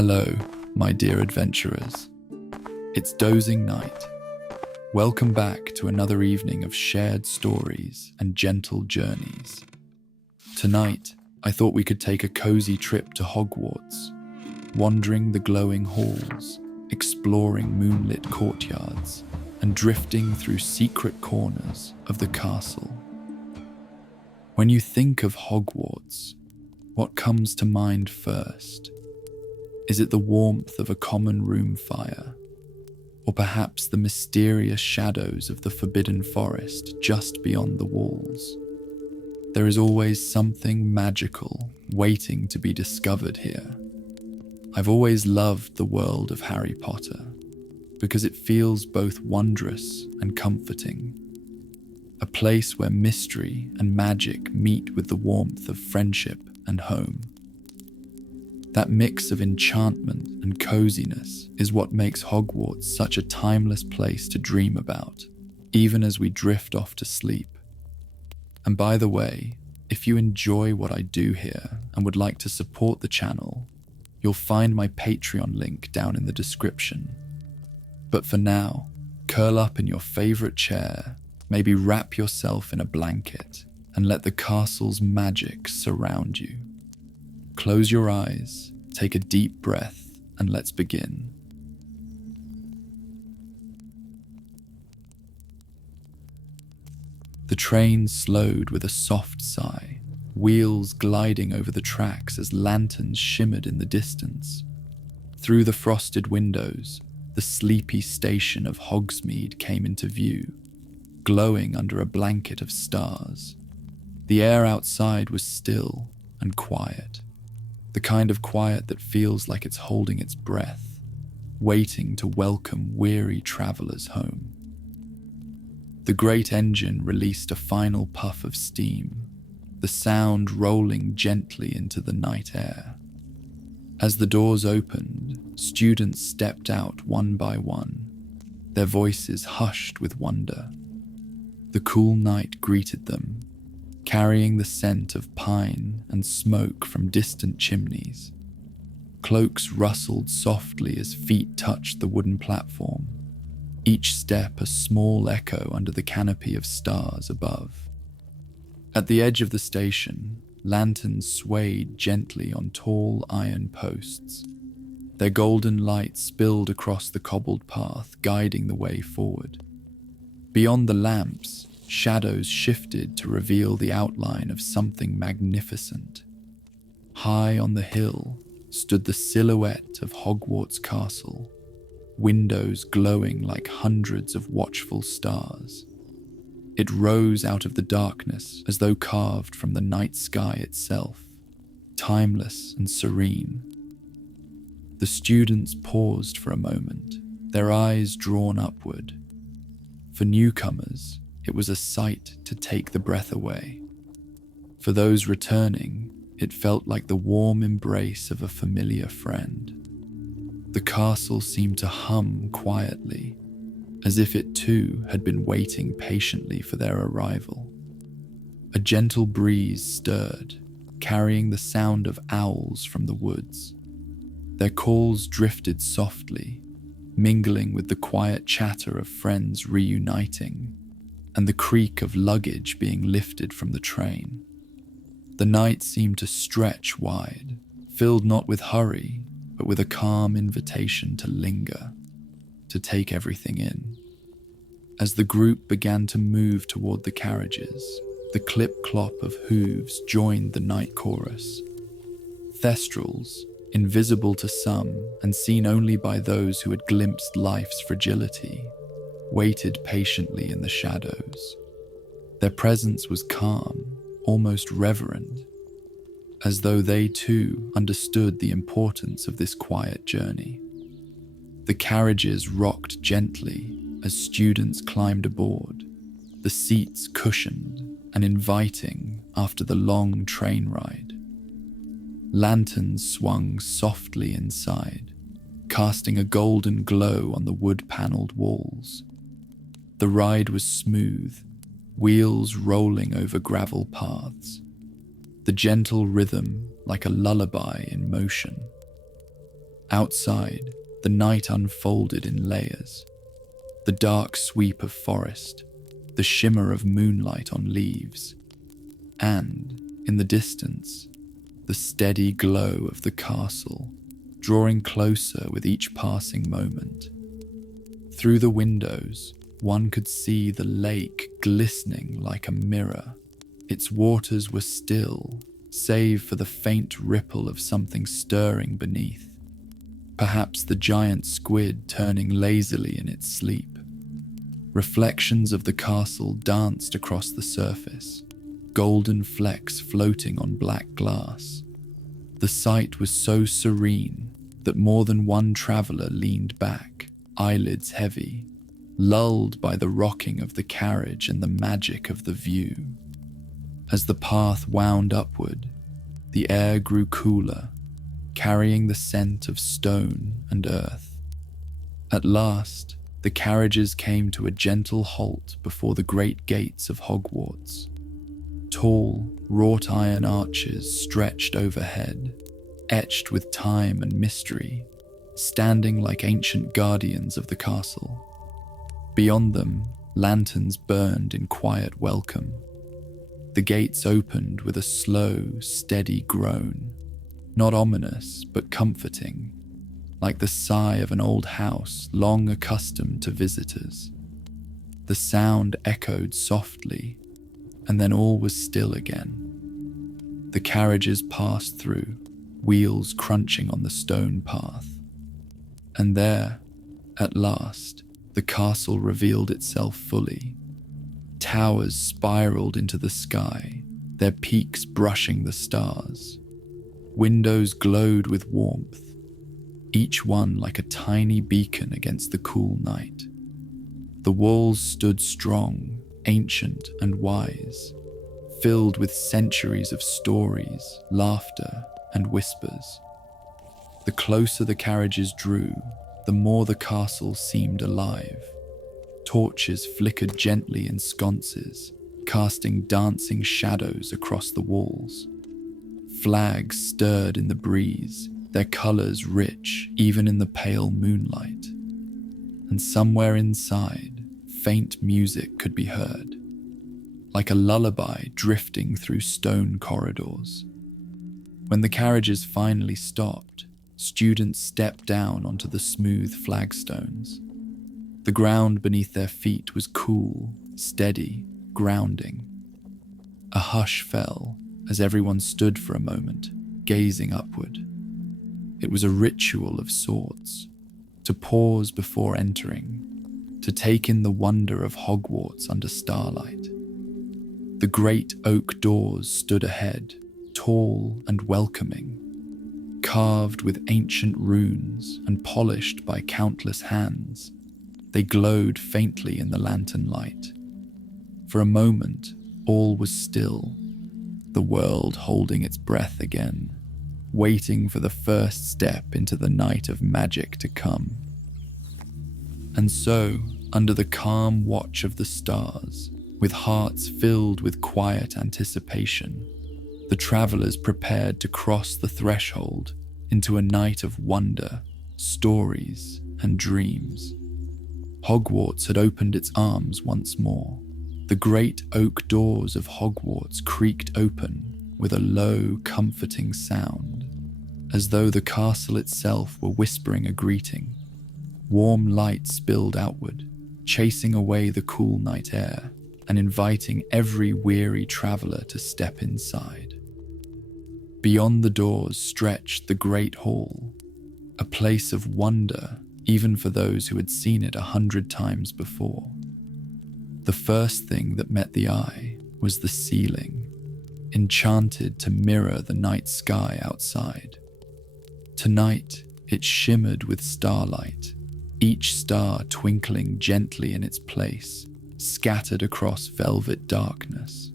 Hello, my dear adventurers. It's Dozing Knight. Welcome back to another evening of shared stories and gentle journeys. Tonight, I thought we could take a cozy trip to Hogwarts, wandering the glowing halls, exploring moonlit courtyards, and drifting through secret corners of the castle. When you think of Hogwarts, what comes to mind first? Is it the warmth of a common room fire? Or perhaps the mysterious shadows of the forbidden forest just beyond the walls? There is always something magical waiting to be discovered here. I've always loved the world of Harry Potter because it feels both wondrous and comforting. A place where mystery and magic meet with the warmth of friendship and home. That mix of enchantment and coziness is what makes Hogwarts such a timeless place to dream about, even as we drift off to sleep. And by the way, if you enjoy what I do here and would like to support the channel, you'll find my Patreon link down in the description. But for now, curl up in your favorite chair, maybe wrap yourself in a blanket, and let the castle's magic surround you. Close your eyes, take a deep breath, and let's begin. The train slowed with a soft sigh, wheels gliding over the tracks as lanterns shimmered in the distance. Through the frosted windows, the sleepy station of Hogsmeade came into view, glowing under a blanket of stars. The air outside was still and quiet. The kind of quiet that feels like it's holding its breath, waiting to welcome weary travelers home. The great engine released a final puff of steam, the sound rolling gently into the night air. As the doors opened, students stepped out one by one, their voices hushed with wonder. The cool night greeted them, carrying the scent of pine and smoke from distant chimneys. Cloaks rustled softly as feet touched the wooden platform, each step a small echo under the canopy of stars above. At the edge of the station, lanterns swayed gently on tall iron posts. Their golden light spilled across the cobbled path, guiding the way forward. Beyond the lamps, shadows shifted to reveal the outline of something magnificent. High on the hill stood the silhouette of Hogwarts Castle, windows glowing like hundreds of watchful stars. It rose out of the darkness as though carved from the night sky itself, timeless and serene. The students paused for a moment, their eyes drawn upward. For newcomers, it was a sight to take the breath away. For those returning, it felt like the warm embrace of a familiar friend. The castle seemed to hum quietly, as if it too had been waiting patiently for their arrival. A gentle breeze stirred, carrying the sound of owls from the woods. Their calls drifted softly, mingling with the quiet chatter of friends reuniting, and the creak of luggage being lifted from the train. The night seemed to stretch wide, filled not with hurry, but with a calm invitation to linger, to take everything in. As the group began to move toward the carriages, the clip-clop of hooves joined the night chorus. Thestrals, invisible to some and seen only by those who had glimpsed life's fragility, waited patiently in the shadows. Their presence was calm, almost reverent, as though they too understood the importance of this quiet journey. The carriages rocked gently as students climbed aboard, the seats cushioned and inviting after the long train ride. Lanterns swung softly inside, casting a golden glow on the wood-paneled walls. The ride was smooth, wheels rolling over gravel paths, the gentle rhythm like a lullaby in motion. Outside, the night unfolded in layers. The dark sweep of forest, the shimmer of moonlight on leaves, and, in the distance, the steady glow of the castle, drawing closer with each passing moment. Through the windows, one could see the lake glistening like a mirror. Its waters were still, save for the faint ripple of something stirring beneath. Perhaps the giant squid turning lazily in its sleep. Reflections of the castle danced across the surface, golden flecks floating on black glass. The sight was so serene that more than one traveler leaned back, eyelids heavy, lulled by the rocking of the carriage and the magic of the view. As the path wound upward, the air grew cooler, carrying the scent of stone and earth. At last, the carriages came to a gentle halt before the great gates of Hogwarts. Tall, wrought iron arches stretched overhead, etched with time and mystery, standing like ancient guardians of the castle. Beyond them, lanterns burned in quiet welcome. The gates opened with a slow, steady groan, not ominous, but comforting, like the sigh of an old house long accustomed to visitors. The sound echoed softly, and then all was still again. The carriages passed through, wheels crunching on the stone path. And there, at last, the castle revealed itself fully. Towers spiraled into the sky, their peaks brushing the stars. Windows glowed with warmth, each one like a tiny beacon against the cool night. The walls stood strong, ancient and wise, filled with centuries of stories, laughter, and whispers. The closer the carriages drew, the more the castle seemed alive. Torches flickered gently in sconces, casting dancing shadows across the walls. Flags stirred in the breeze, their colors rich even in the pale moonlight. And somewhere inside, faint music could be heard, like a lullaby drifting through stone corridors. When the carriages finally stopped, students stepped down onto the smooth flagstones. The ground beneath their feet was cool, steady, grounding. A hush fell as everyone stood for a moment, gazing upward. It was a ritual of sorts, to pause before entering, to take in the wonder of Hogwarts under starlight. The great oak doors stood ahead, tall and welcoming, carved with ancient runes and polished by countless hands. They glowed faintly in the lantern light. For a moment, all was still, the world holding its breath again, waiting for the first step into the night of magic to come. And so, under the calm watch of the stars, with hearts filled with quiet anticipation, the travelers prepared to cross the threshold into a night of wonder, stories, and dreams. Hogwarts had opened its arms once more. The great oak doors of Hogwarts creaked open with a low, comforting sound, as though the castle itself were whispering a greeting. Warm light spilled outward, chasing away the cool night air and inviting every weary traveler to step inside. Beyond the doors stretched the Great Hall, a place of wonder even for those who had seen it 100 times before. The first thing that met the eye was the ceiling, enchanted to mirror the night sky outside. Tonight, it shimmered with starlight, each star twinkling gently in its place, scattered across velvet darkness.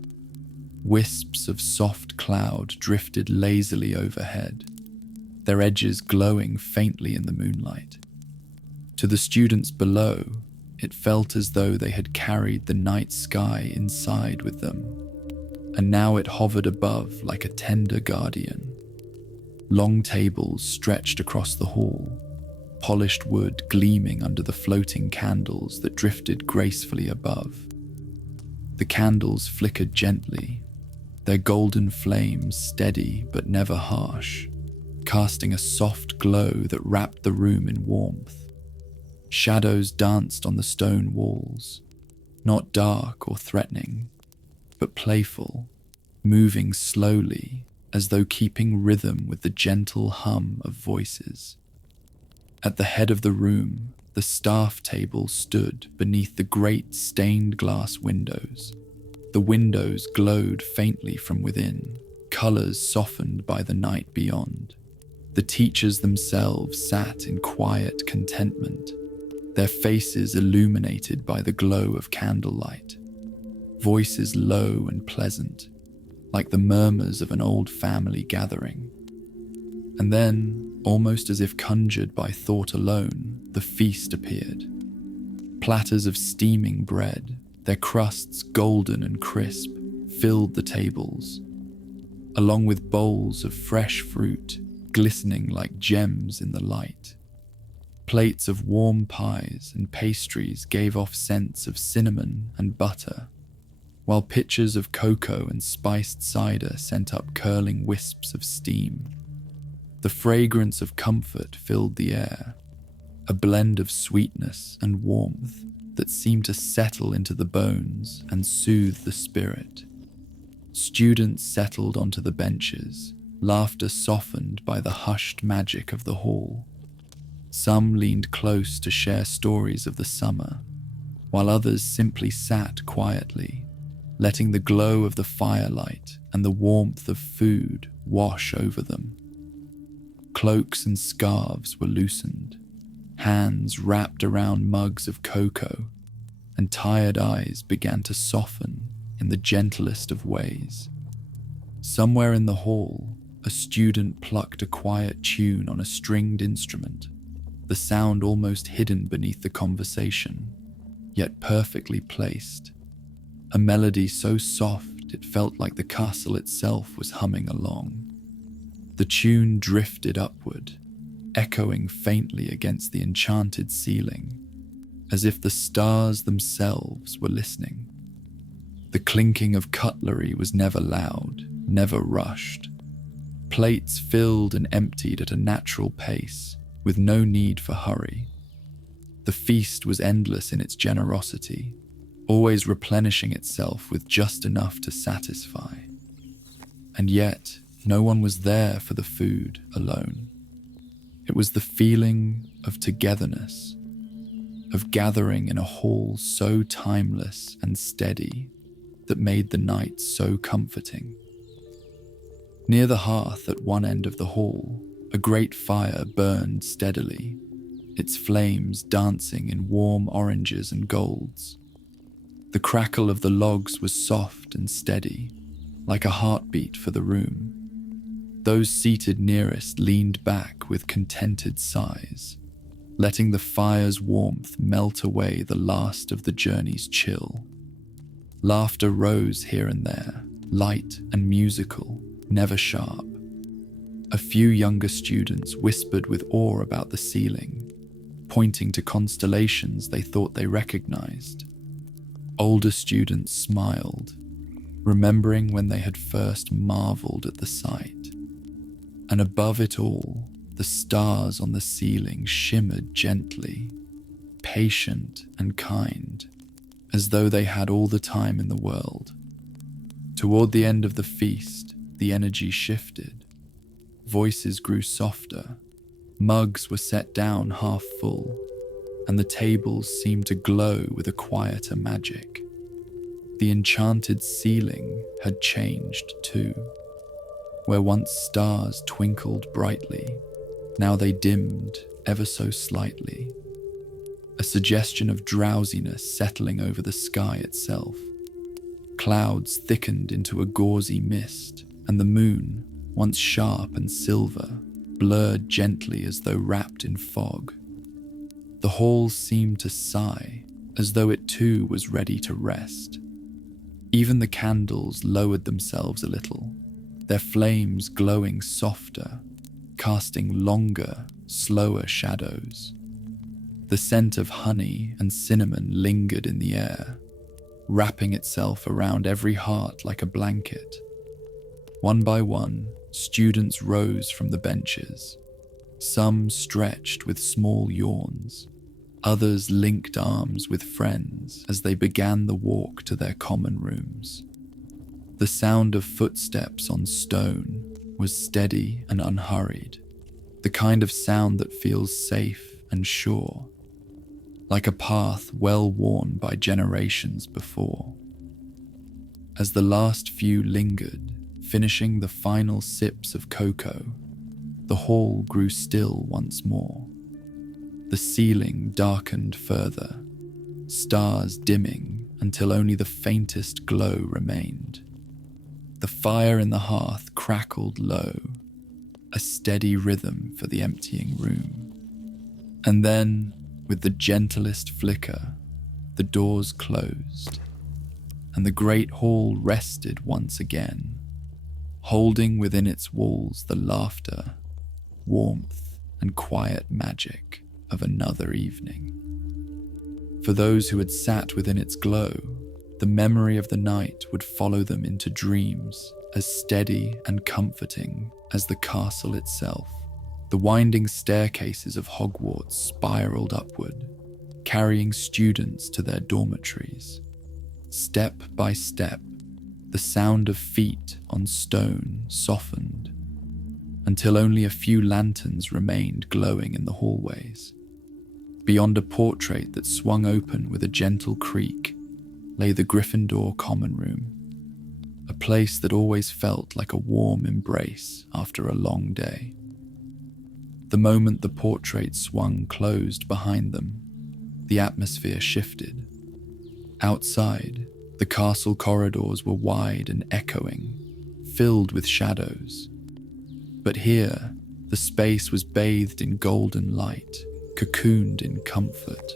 Wisps of soft cloud drifted lazily overhead, their edges glowing faintly in the moonlight. To the students below, it felt as though they had carried the night sky inside with them, and now it hovered above like a tender guardian. Long tables stretched across the hall, polished wood gleaming under the floating candles that drifted gracefully above. The candles flickered gently, their golden flames steady but never harsh, casting a soft glow that wrapped the room in warmth. Shadows danced on the stone walls, not dark or threatening, but playful, moving slowly as though keeping rhythm with the gentle hum of voices. At the head of the room, the staff table stood beneath the great stained glass windows. The windows glowed faintly from within, colors softened by the night beyond. The teachers themselves sat in quiet contentment, their faces illuminated by the glow of candlelight. Voices low and pleasant, like the murmurs of an old family gathering. And then, almost as if conjured by thought alone, the feast appeared. Platters of steaming bread, their crusts golden and crisp, filled the tables, along with bowls of fresh fruit glistening like gems in the light. Plates of warm pies and pastries gave off scents of cinnamon and butter, while pitchers of cocoa and spiced cider sent up curling wisps of steam. The fragrance of comfort filled the air, a blend of sweetness and warmth that seemed to settle into the bones and soothe the spirit. Students settled onto the benches, laughter softened by the hushed magic of the hall. Some leaned close to share stories of the summer, while others simply sat quietly, letting the glow of the firelight and the warmth of food wash over them. Cloaks and scarves were loosened, hands wrapped around mugs of cocoa, and tired eyes began to soften in the gentlest of ways. Somewhere in the hall, a student plucked a quiet tune on a stringed instrument, the sound almost hidden beneath the conversation, yet perfectly placed. A melody so soft it felt like the castle itself was humming along. The tune drifted upward, echoing faintly against the enchanted ceiling, as if the stars themselves were listening. The clinking of cutlery was never loud, never rushed. Plates filled and emptied at a natural pace, with no need for hurry. The feast was endless in its generosity, always replenishing itself with just enough to satisfy. And yet, no one was there for the food alone. It was the feeling of togetherness, of gathering in a hall so timeless and steady that made the night so comforting. Near the hearth at one end of the hall, a great fire burned steadily, its flames dancing in warm oranges and golds. The crackle of the logs was soft and steady, like a heartbeat for the room. Those seated nearest leaned back with contented sighs, letting the fire's warmth melt away the last of the journey's chill. Laughter rose here and there, light and musical, never sharp. A few younger students whispered with awe about the ceiling, pointing to constellations they thought they recognized. Older students smiled, remembering when they had first marveled at the sight. And above it all, the stars on the ceiling shimmered gently, patient and kind, as though they had all the time in the world. Toward the end of the feast, the energy shifted. Voices grew softer, mugs were set down half full, and the tables seemed to glow with a quieter magic. The enchanted ceiling had changed too. Where once stars twinkled brightly, now they dimmed ever so slightly. A suggestion of drowsiness settling over the sky itself. Clouds thickened into a gauzy mist, and the moon, once sharp and silver, blurred gently as though wrapped in fog. The hall seemed to sigh, as though it too was ready to rest. Even the candles lowered themselves a little, their flames glowing softer, casting longer, slower shadows. The scent of honey and cinnamon lingered in the air, wrapping itself around every heart like a blanket. One by one, students rose from the benches. Some stretched with small yawns. Others linked arms with friends as they began the walk to their common rooms. The sound of footsteps on stone was steady and unhurried, the kind of sound that feels safe and sure, like a path well worn by generations before. As the last few lingered, finishing the final sips of cocoa, the hall grew still once more. The ceiling darkened further, stars dimming until only the faintest glow remained. The fire in the hearth crackled low, a steady rhythm for the emptying room. And then, with the gentlest flicker, the doors closed, and the great hall rested once again, holding within its walls the laughter, warmth, and quiet magic of another evening. For those who had sat within its glow, the memory of the night would follow them into dreams as steady and comforting as the castle itself. The winding staircases of Hogwarts spiraled upward, carrying students to their dormitories. Step by step, the sound of feet on stone softened, until only a few lanterns remained glowing in the hallways. Beyond a portrait that swung open with a gentle creak lay the Gryffindor common room, a place that always felt like a warm embrace after a long day. The moment the portrait swung closed behind them, the atmosphere shifted. Outside, the castle corridors were wide and echoing, filled with shadows. But here, the space was bathed in golden light, cocooned in comfort.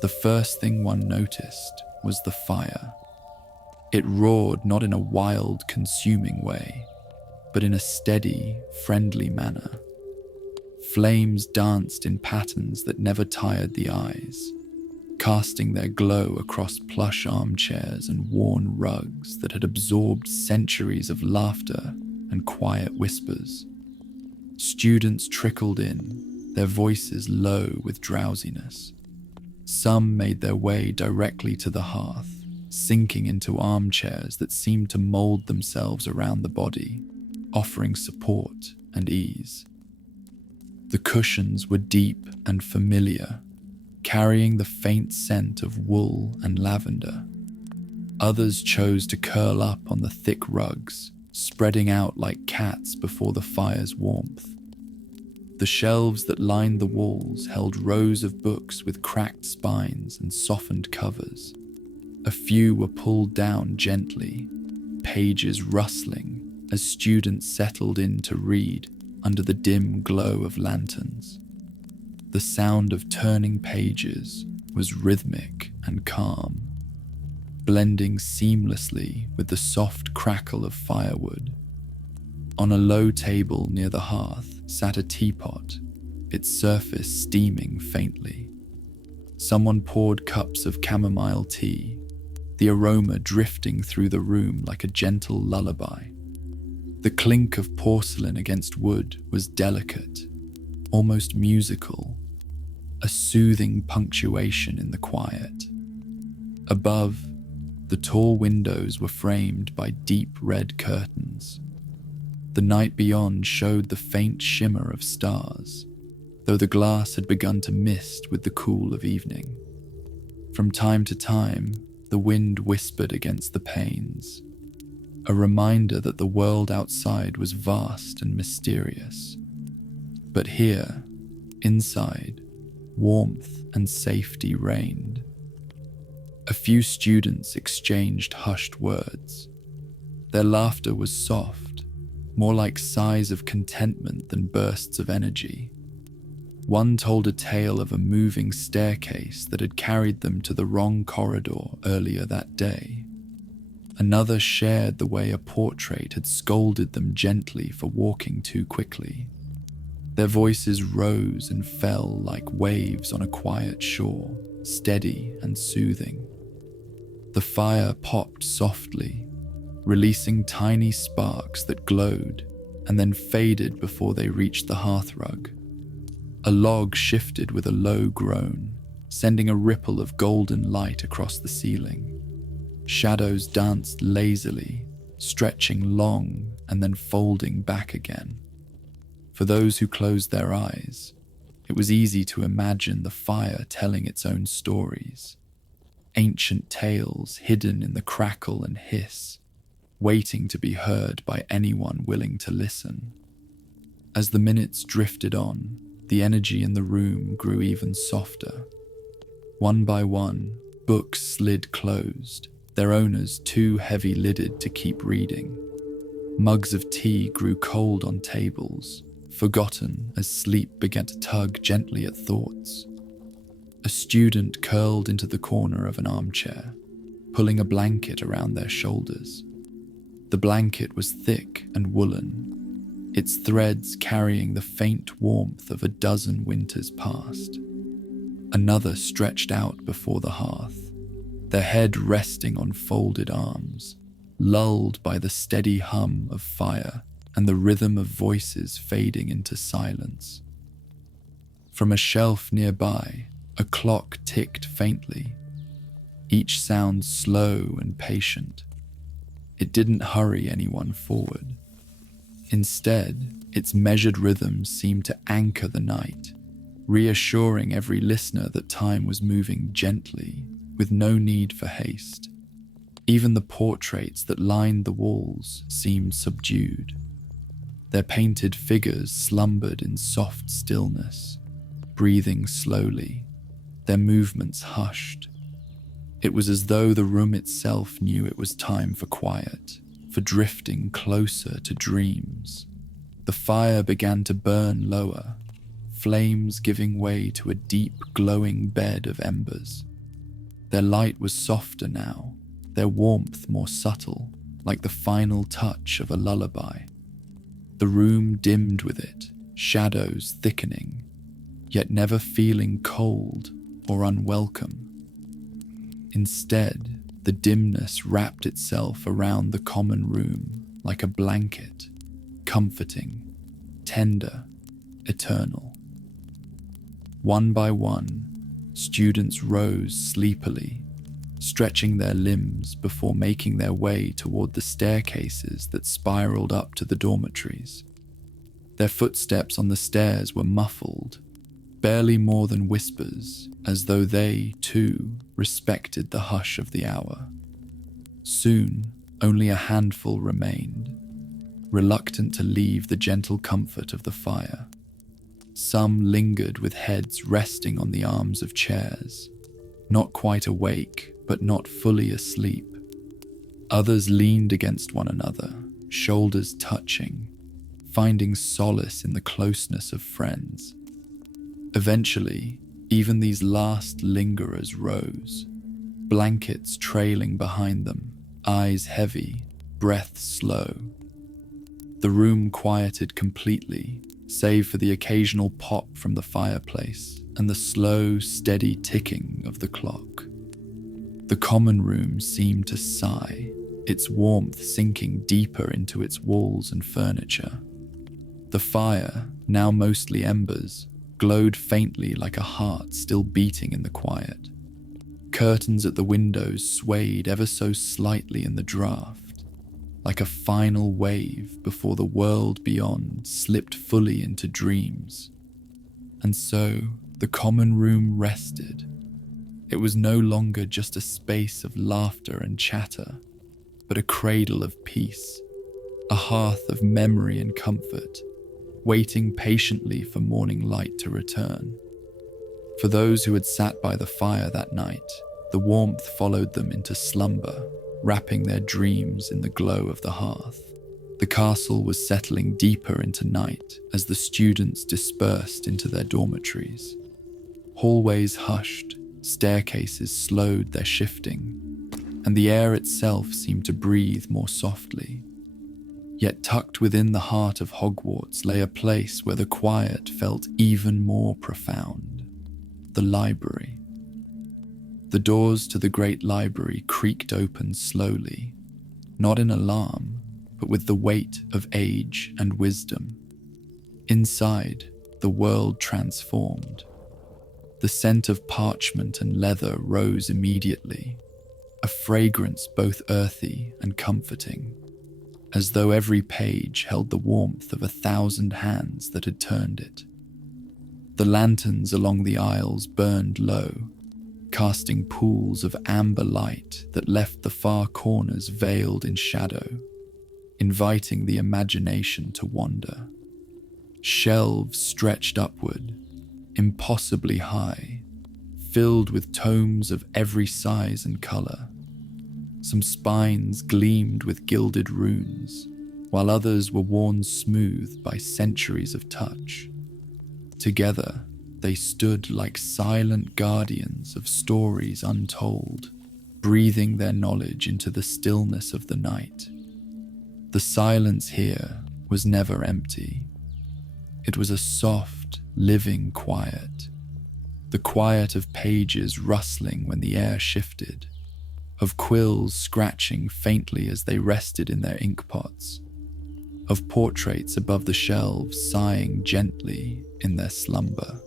The first thing one noticed was the fire. It roared not in a wild, consuming way, but in a steady, friendly manner. Flames danced in patterns that never tired the eyes, casting their glow across plush armchairs and worn rugs that had absorbed centuries of laughter and quiet whispers. Students trickled in, their voices low with drowsiness. Some made their way directly to the hearth, sinking into armchairs that seemed to mold themselves around the body, offering support and ease. The cushions were deep and familiar, carrying the faint scent of wool and lavender. Others chose to curl up on the thick rugs, spreading out like cats before the fire's warmth. The shelves that lined the walls held rows of books with cracked spines and softened covers. A few were pulled down gently, pages rustling as students settled in to read under the dim glow of lanterns. The sound of turning pages was rhythmic and calm, blending seamlessly with the soft crackle of firewood. On a low table near the hearth sat a teapot, its surface steaming faintly. Someone poured cups of chamomile tea, the aroma drifting through the room like a gentle lullaby. The clink of porcelain against wood was delicate, almost musical, a soothing punctuation in the quiet. Above, the tall windows were framed by deep red curtains. The night beyond showed the faint shimmer of stars, though the glass had begun to mist with the cool of evening. From time to time, the wind whispered against the panes, a reminder that the world outside was vast and mysterious. But here, inside, warmth and safety reigned. A few students exchanged hushed words. Their laughter was soft, more like sighs of contentment than bursts of energy. One told a tale of a moving staircase that had carried them to the wrong corridor earlier that day. Another shared the way a portrait had scolded them gently for walking too quickly. Their voices rose and fell like waves on a quiet shore, steady and soothing. The fire popped softly, releasing tiny sparks that glowed and then faded before they reached the hearthrug. A log shifted with a low groan, sending a ripple of golden light across the ceiling. Shadows danced lazily, stretching long and then folding back again. For those who closed their eyes, it was easy to imagine the fire telling its own stories. Ancient tales hidden in the crackle and hiss, waiting to be heard by anyone willing to listen. As the minutes drifted on, the energy in the room grew even softer. One by one, books slid closed, their owners too heavy-lidded to keep reading. Mugs of tea grew cold on tables, forgotten as sleep began to tug gently at thoughts. A student curled into the corner of an armchair, pulling a blanket around their shoulders. The blanket was thick and woolen, its threads carrying the faint warmth of a dozen winters past. Another stretched out before the hearth, their head resting on folded arms, lulled by the steady hum of fire and the rhythm of voices fading into silence. From a shelf nearby, a clock ticked faintly, each sound slow and patient. It didn't hurry anyone forward. Instead, its measured rhythm seemed to anchor the night, reassuring every listener that time was moving gently, with no need for haste. Even the portraits that lined the walls seemed subdued. Their painted figures slumbered in soft stillness, breathing slowly, their movements hushed. It was as though the room itself knew it was time for quiet, for drifting closer to dreams. The fire began to burn lower, flames giving way to a deep, glowing bed of embers. Their light was softer now, their warmth more subtle, like the final touch of a lullaby. The room dimmed with it, shadows thickening, yet never feeling cold or unwelcome. Instead, the dimness wrapped itself around the common room like a blanket, comforting, tender, eternal. One by one, students rose sleepily, stretching their limbs before making their way toward the staircases that spiraled up to the dormitories. Their footsteps on the stairs were muffled, barely more than whispers, as though they, too, respected the hush of the hour. Soon, only a handful remained, reluctant to leave the gentle comfort of the fire. Some lingered with heads resting on the arms of chairs, not quite awake, but not fully asleep. Others leaned against one another, shoulders touching, finding solace in the closeness of friends. Eventually, even these last lingerers rose, blankets trailing behind them, eyes heavy, breath slow. The room quieted completely, save for the occasional pop from the fireplace and the slow, steady ticking of the clock. The common room seemed to sigh, its warmth sinking deeper into its walls and furniture. The fire, now mostly embers, glowed faintly like a heart still beating in the quiet. Curtains at the windows swayed ever so slightly in the draft, like a final wave before the world beyond slipped fully into dreams. And so, the common room rested. It was no longer just a space of laughter and chatter, but a cradle of peace, a hearth of memory and comfort, waiting patiently for morning light to return. For those who had sat by the fire that night, the warmth followed them into slumber, wrapping their dreams in the glow of the hearth. The castle was settling deeper into night as the students dispersed into their dormitories. Hallways hushed, staircases slowed their shifting, and the air itself seemed to breathe more softly. Yet tucked within the heart of Hogwarts lay a place where the quiet felt even more profound: the library. The doors to the great library creaked open slowly, not in alarm, but with the weight of age and wisdom. Inside, the world transformed. The scent of parchment and leather rose immediately, a fragrance both earthy and comforting, as though every page held the warmth of 1,000 hands that had turned it. The lanterns along the aisles burned low, casting pools of amber light that left the far corners veiled in shadow, inviting the imagination to wander. Shelves stretched upward, impossibly high, filled with tomes of every size and color. Some spines gleamed with gilded runes, while others were worn smooth by centuries of touch. Together, they stood like silent guardians of stories untold, breathing their knowledge into the stillness of the night. The silence here was never empty. It was a soft, living quiet, the quiet of pages rustling when the air shifted, of quills scratching faintly as they rested in their inkpots, of portraits above the shelves sighing gently in their slumber.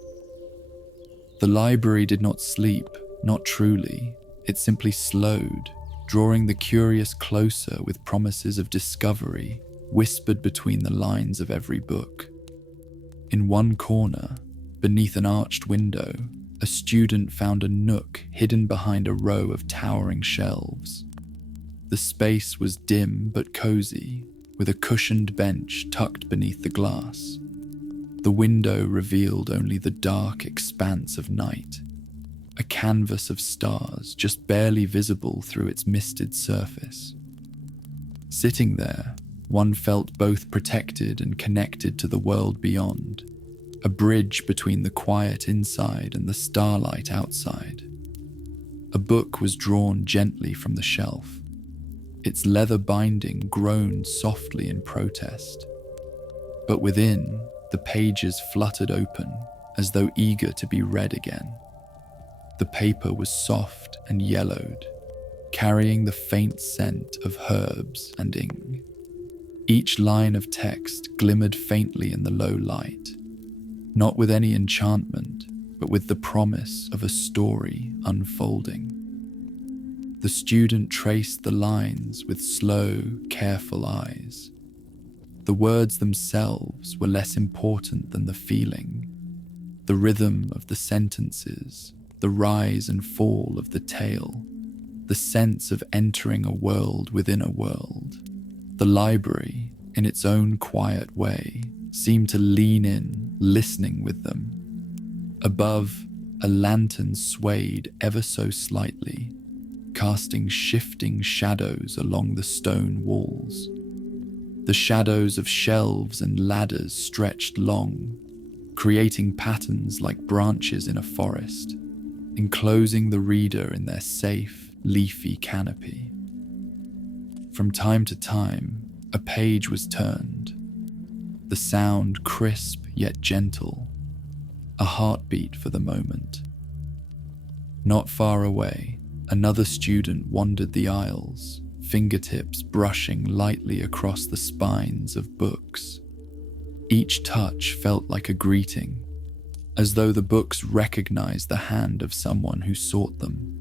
The library did not sleep, not truly. It simply slowed, drawing the curious closer with promises of discovery whispered between the lines of every book. In one corner, beneath an arched window, a student found a nook hidden behind a row of towering shelves. The space was dim but cozy, with a cushioned bench tucked beneath the glass. The window revealed only the dark expanse of night, a canvas of stars just barely visible through its misted surface. Sitting there, one felt both protected and connected to the world beyond, a bridge between the quiet inside and the starlight outside. A book was drawn gently from the shelf. Its leather binding groaned softly in protest. But within, the pages fluttered open, as though eager to be read again. The paper was soft and yellowed, carrying the faint scent of herbs and ink. Each line of text glimmered faintly in the low light, not with any enchantment, but with the promise of a story unfolding. The student traced the lines with slow, careful eyes. The words themselves were less important than the feeling, the rhythm of the sentences, the rise and fall of the tale, the sense of entering a world within a world. The library, in its own quiet way, seemed to lean in, listening with them. Above, a lantern swayed ever so slightly, casting shifting shadows along the stone walls. The shadows of shelves and ladders stretched long, creating patterns like branches in a forest, enclosing the reader in their safe, leafy canopy. From time to time, a page was turned, the sound crisp yet gentle, a heartbeat for the moment. Not far away, another student wandered the aisles, fingertips brushing lightly across the spines of books. Each touch felt like a greeting, as though the books recognized the hand of someone who sought them.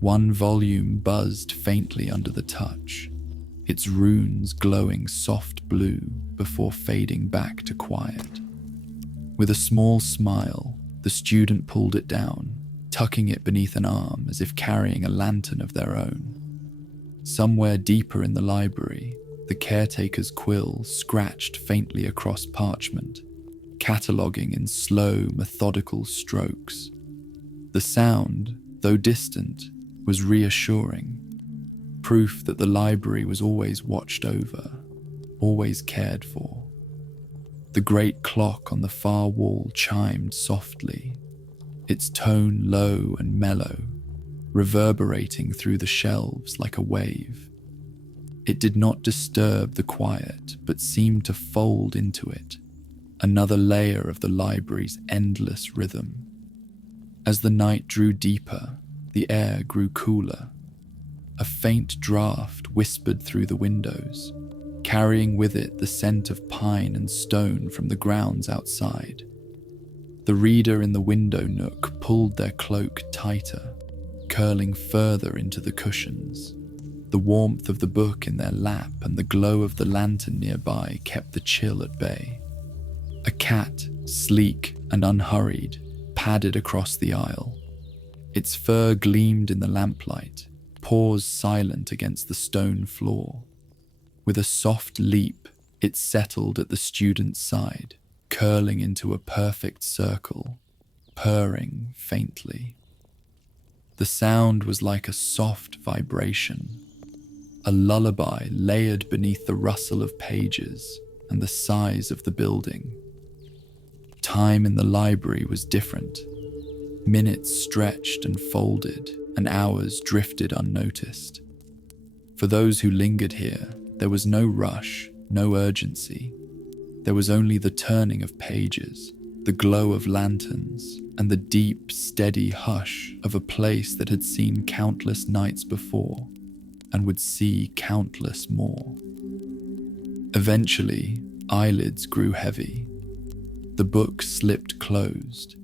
One volume buzzed faintly under the touch, its runes glowing soft blue before fading back to quiet. With a small smile, the student pulled it down, tucking it beneath an arm as if carrying a lantern of their own. Somewhere deeper in the library, the caretaker's quill scratched faintly across parchment, cataloguing in slow, methodical strokes. The sound, though distant, was reassuring, proof that the library was always watched over, always cared for. The great clock on the far wall chimed softly, its tone low and mellow, reverberating through the shelves like a wave. It did not disturb the quiet, but seemed to fold into it, another layer of the library's endless rhythm. As the night drew deeper, the air grew cooler. A faint draft whispered through the windows, carrying with it the scent of pine and stone from the grounds outside. The reader in the window nook pulled their cloak tighter, curling further into the cushions. The warmth of the book in their lap and the glow of the lantern nearby kept the chill at bay. A cat, sleek and unhurried, padded across the aisle. Its fur gleamed in the lamplight, paws silent against the stone floor. With a soft leap, it settled at the student's side, curling into a perfect circle, purring faintly. The sound was like a soft vibration, a lullaby layered beneath the rustle of pages and the size of the building. Time in the library was different. Minutes stretched and folded, and hours drifted unnoticed. For those who lingered here, there was no rush, no urgency. There was only the turning of pages, the glow of lanterns, and the deep, steady hush of a place that had seen countless nights before and would see countless more. Eventually, eyelids grew heavy. The book slipped closed,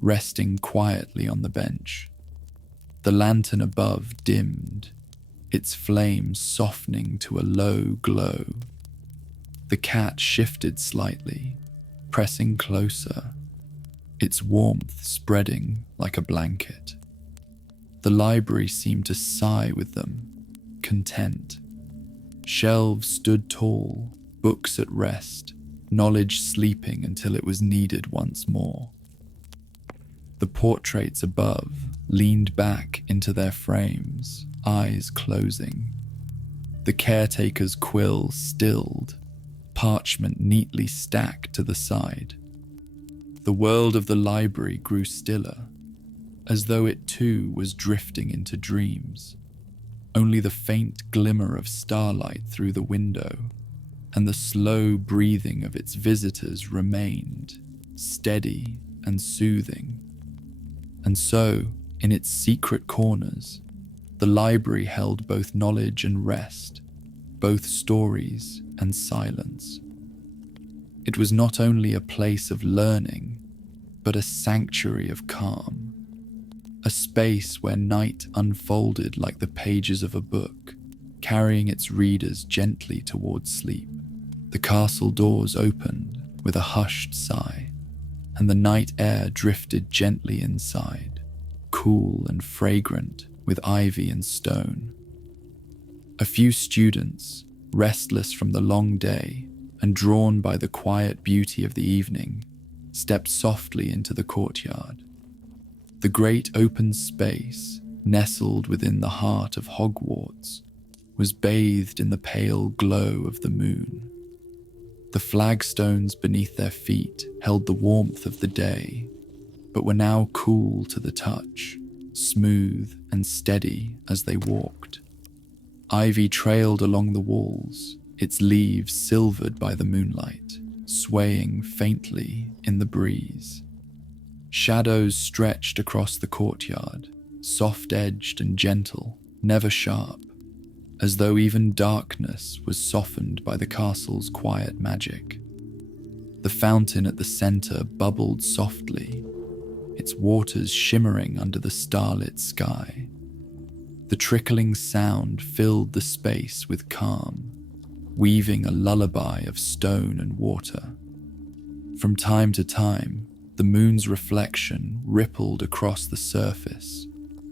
resting quietly on the bench. The lantern above dimmed, its flame softening to a low glow. The cat shifted slightly, pressing closer, its warmth spreading like a blanket. The library seemed to sigh with them, content. Shelves stood tall, books at rest, knowledge sleeping until it was needed once more. The portraits above leaned back into their frames, eyes closing. The caretaker's quill stilled, parchment neatly stacked to the side. The world of the library grew stiller, as though it too was drifting into dreams. Only the faint glimmer of starlight through the window and the slow breathing of its visitors remained, steady and soothing. And so, in its secret corners, the library held both knowledge and rest, both stories and silence. It was not only a place of learning, but a sanctuary of calm, a space where night unfolded like the pages of a book, carrying its readers gently towards sleep. The castle doors opened with a hushed sigh, and the night air drifted gently inside, cool and fragrant with ivy and stone. A few students, restless from the long day and drawn by the quiet beauty of the evening, stepped softly into the courtyard. The great open space, nestled within the heart of Hogwarts, was bathed in the pale glow of the moon. The flagstones beneath their feet held the warmth of the day, but were now cool to the touch, smooth and steady as they walked. Ivy trailed along the walls, its leaves silvered by the moonlight, swaying faintly in the breeze. Shadows stretched across the courtyard, soft-edged and gentle, never sharp, as though even darkness was softened by the castle's quiet magic. The fountain at the center bubbled softly, its waters shimmering under the starlit sky. The trickling sound filled the space with calm, weaving a lullaby of stone and water. From time to time, the moon's reflection rippled across the surface,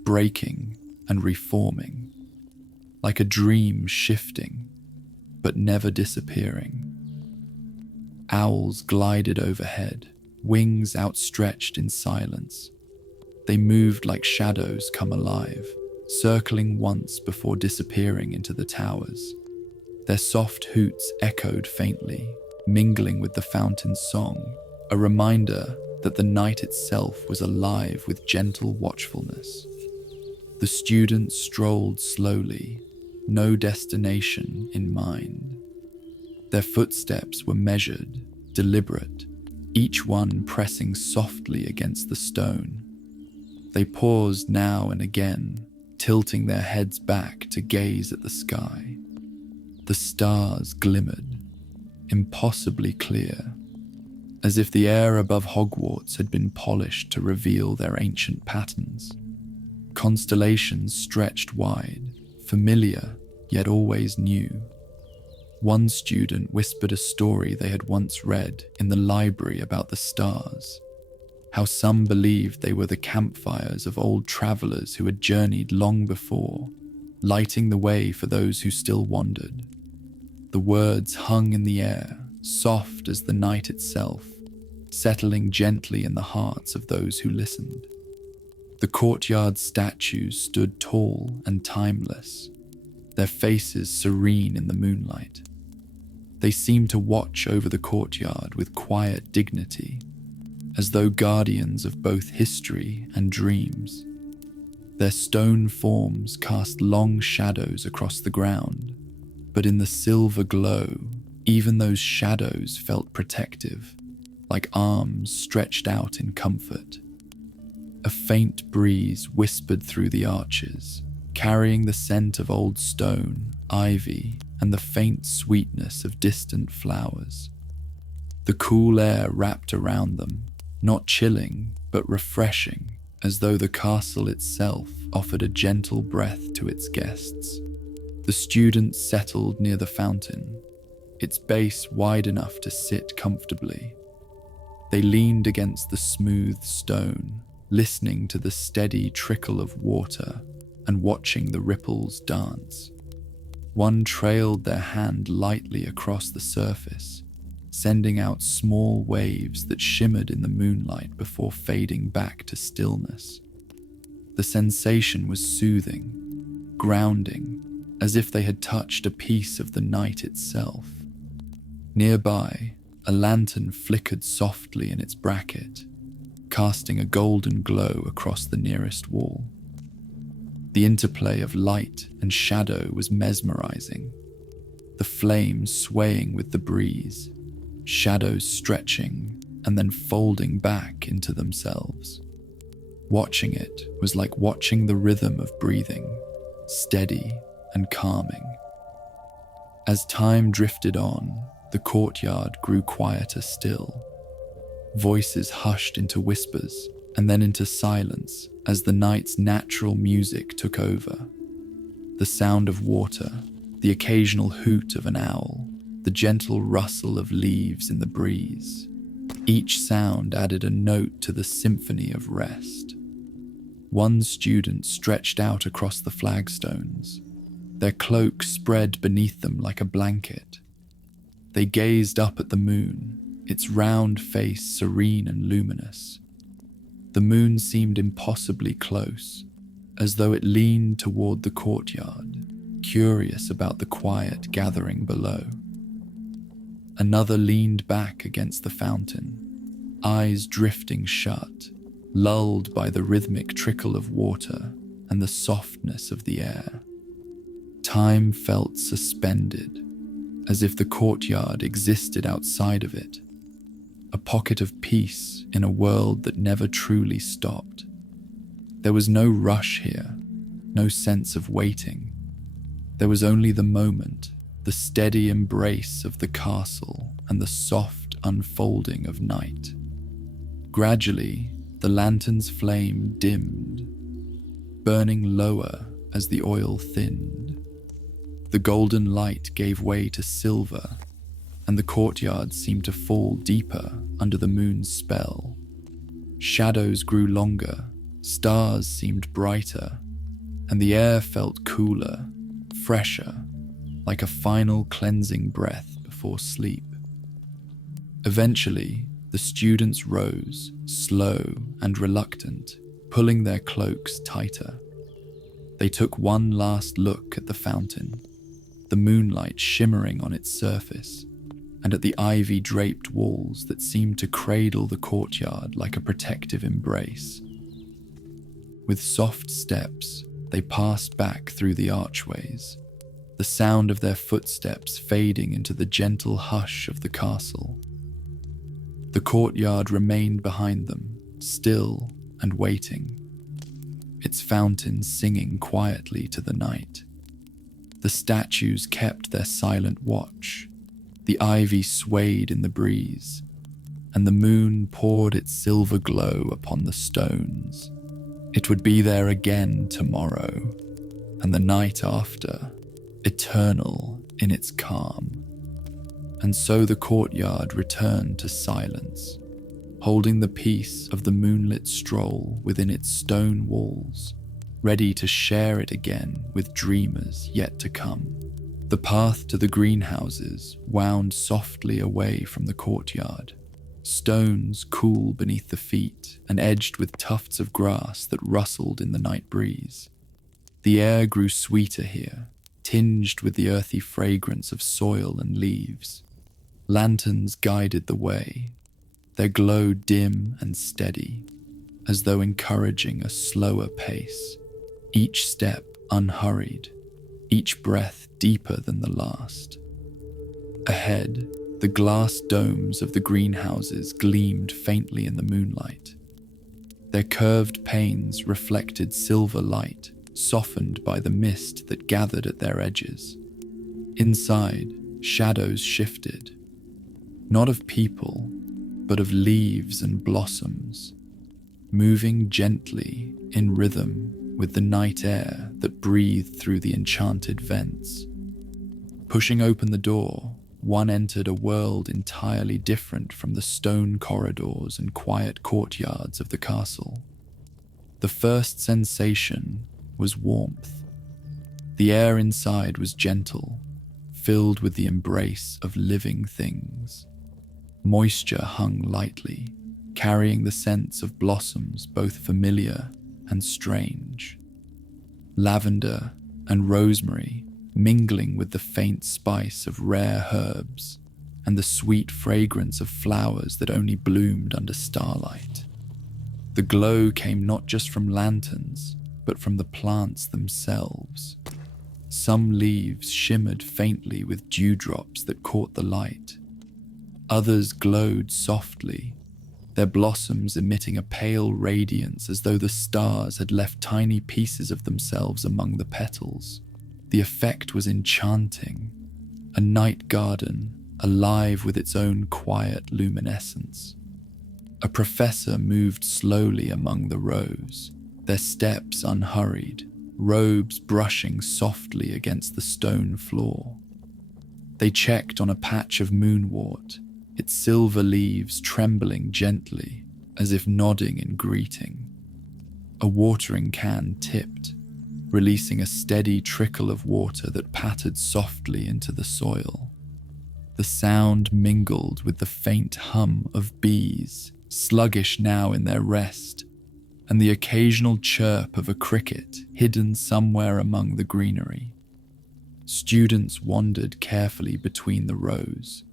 breaking and reforming, like a dream shifting, but never disappearing. Owls glided overhead, wings outstretched in silence. They moved like shadows come alive, circling once before disappearing into the towers. Their soft hoots echoed faintly, mingling with the fountain's song, a reminder that the night itself was alive with gentle watchfulness. The students strolled slowly, no destination in mind. Their footsteps were measured, deliberate, each one pressing softly against the stone. They paused now and again, tilting their heads back to gaze at the sky. The stars glimmered, impossibly clear, as if the air above Hogwarts had been polished to reveal their ancient patterns. Constellations stretched wide, familiar yet always new. One student whispered a story they had once read in the library about the stars, how some believed they were the campfires of old travelers who had journeyed long before, lighting the way for those who still wandered. The words hung in the air, soft as the night itself, settling gently in the hearts of those who listened. The courtyard statues stood tall and timeless, their faces serene in the moonlight. They seemed to watch over the courtyard with quiet dignity, as though guardians of both history and dreams. Their stone forms cast long shadows across the ground, but in the silver glow, even those shadows felt protective, like arms stretched out in comfort. A faint breeze whispered through the arches, carrying the scent of old stone, ivy, and the faint sweetness of distant flowers. The cool air wrapped around them, not chilling, but refreshing, as though the castle itself offered a gentle breath to its guests. The students settled near the fountain, its base wide enough to sit comfortably. They leaned against the smooth stone, listening to the steady trickle of water and watching the ripples dance. One trailed their hand lightly across the surface, sending out small waves that shimmered in the moonlight before fading back to stillness. The sensation was soothing, grounding, as if they had touched a piece of the night itself. Nearby, a lantern flickered softly in its bracket, casting a golden glow across the nearest wall. The interplay of light and shadow was mesmerizing, the flames swaying with the breeze, shadows stretching and then folding back into themselves. Watching it was like watching the rhythm of breathing, steady and calming. As time drifted on, the courtyard grew quieter still. Voices hushed into whispers and then into silence as the night's natural music took over. The sound of water, the occasional hoot of an owl, the gentle rustle of leaves in the breeze. Each sound added a note to the symphony of rest. One student stretched out across the flagstones, their cloak spread beneath them like a blanket. They gazed up at the moon, its round face serene and luminous. The moon seemed impossibly close, as though it leaned toward the courtyard, curious about the quiet gathering below. Another leaned back against the fountain, eyes drifting shut, lulled by the rhythmic trickle of water and the softness of the air. Time felt suspended, as if the courtyard existed outside of it, a pocket of peace in a world that never truly stopped. There was no rush here, no sense of waiting. There was only the moment, the steady embrace of the castle and the soft unfolding of night. Gradually, the lantern's flame dimmed, burning lower as the oil thinned. The golden light gave way to silver, and the courtyard seemed to fall deeper under the moon's spell. Shadows grew longer, stars seemed brighter, and the air felt cooler, fresher, like a final cleansing breath before sleep. Eventually, the students rose, slow and reluctant, pulling their cloaks tighter. They took one last look at the fountain, the moonlight shimmering on its surface, and at the ivy-draped walls that seemed to cradle the courtyard like a protective embrace. With soft steps, they passed back through the archways, the sound of their footsteps fading into the gentle hush of the castle. The courtyard remained behind them, still and waiting, its fountains singing quietly to the night. The statues kept their silent watch, the ivy swayed in the breeze, and the moon poured its silver glow upon the stones. It would be there again tomorrow, and the night after, eternal in its calm. And so the courtyard returned to silence, holding the peace of the moonlit stroll within its stone walls, ready to share it again with dreamers yet to come. The path to the greenhouses wound softly away from the courtyard, stones cool beneath the feet and edged with tufts of grass that rustled in the night breeze. The air grew sweeter here, tinged with the earthy fragrance of soil and leaves. Lanterns guided the way, their glow dim and steady, as though encouraging a slower pace, each step unhurried, each breath deeper than the last. Ahead, the glass domes of the greenhouses gleamed faintly in the moonlight. Their curved panes reflected silver light, softened by the mist that gathered at their edges. Inside, shadows shifted, not of people, but of leaves and blossoms, moving gently in rhythm with the night air that breathed through the enchanted vents. Pushing open the door, one entered a world entirely different from the stone corridors and quiet courtyards of the castle. The first sensation was warmth. The air inside was gentle, filled with the embrace of living things. Moisture hung lightly, carrying the scents of blossoms both familiar and strange. Lavender and rosemary mingling with the faint spice of rare herbs and the sweet fragrance of flowers that only bloomed under starlight. The glow came not just from lanterns, but from the plants themselves. Some leaves shimmered faintly with dewdrops that caught the light. Others glowed softly, their blossoms emitting a pale radiance as though the stars had left tiny pieces of themselves among the petals. The effect was enchanting, a night garden alive with its own quiet luminescence. A professor moved slowly among the rows, their steps unhurried, robes brushing softly against the stone floor. They checked on a patch of moonwort, its silver leaves trembling gently, as if nodding in greeting. A watering can tipped, releasing a steady trickle of water that pattered softly into the soil. The sound mingled with the faint hum of bees, sluggish now in their rest, and the occasional chirp of a cricket hidden somewhere among the greenery. Students wandered carefully between the rows,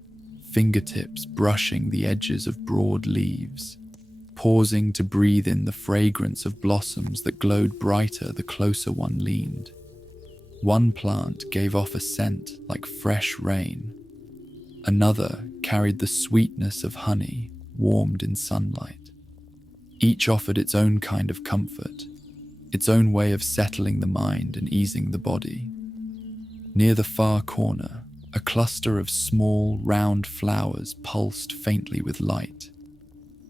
fingertips brushing the edges of broad leaves, pausing to breathe in the fragrance of blossoms that glowed brighter the closer one leaned. One plant gave off a scent like fresh rain. Another carried the sweetness of honey warmed in sunlight. Each offered its own kind of comfort, its own way of settling the mind and easing the body. Near the far corner, a cluster of small, round flowers pulsed faintly with light.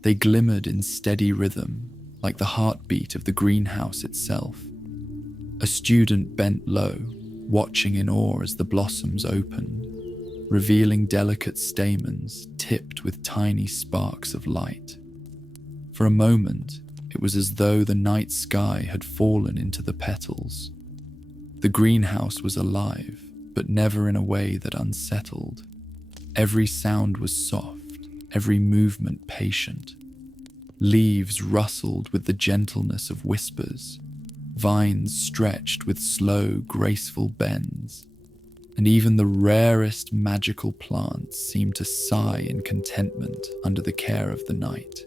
They glimmered in steady rhythm, like the heartbeat of the greenhouse itself. A student bent low, watching in awe as the blossoms opened, revealing delicate stamens tipped with tiny sparks of light. For a moment, it was as though the night sky had fallen into the petals. The greenhouse was alive, but never in a way that unsettled. Every sound was soft, every movement patient. Leaves rustled with the gentleness of whispers, vines stretched with slow, graceful bends, and even the rarest magical plants seemed to sigh in contentment under the care of the night.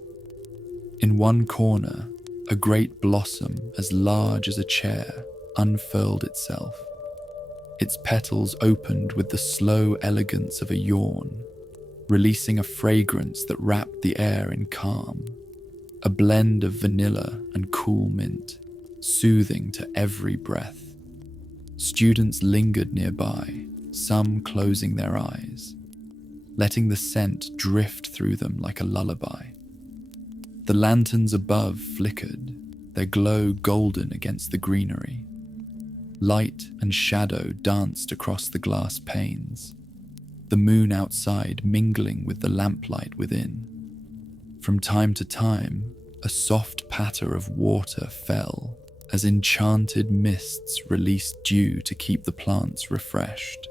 In one corner, a great blossom as large as a chair unfurled itself. Its petals opened with the slow elegance of a yawn, releasing a fragrance that wrapped the air in calm, a blend of vanilla and cool mint, soothing to every breath. Students lingered nearby, some closing their eyes, letting the scent drift through them like a lullaby. The lanterns above flickered, their glow golden against the greenery. Light and shadow danced across the glass panes, the moon outside mingling with the lamplight within. From time to time, a soft patter of water fell as enchanted mists released dew to keep the plants refreshed.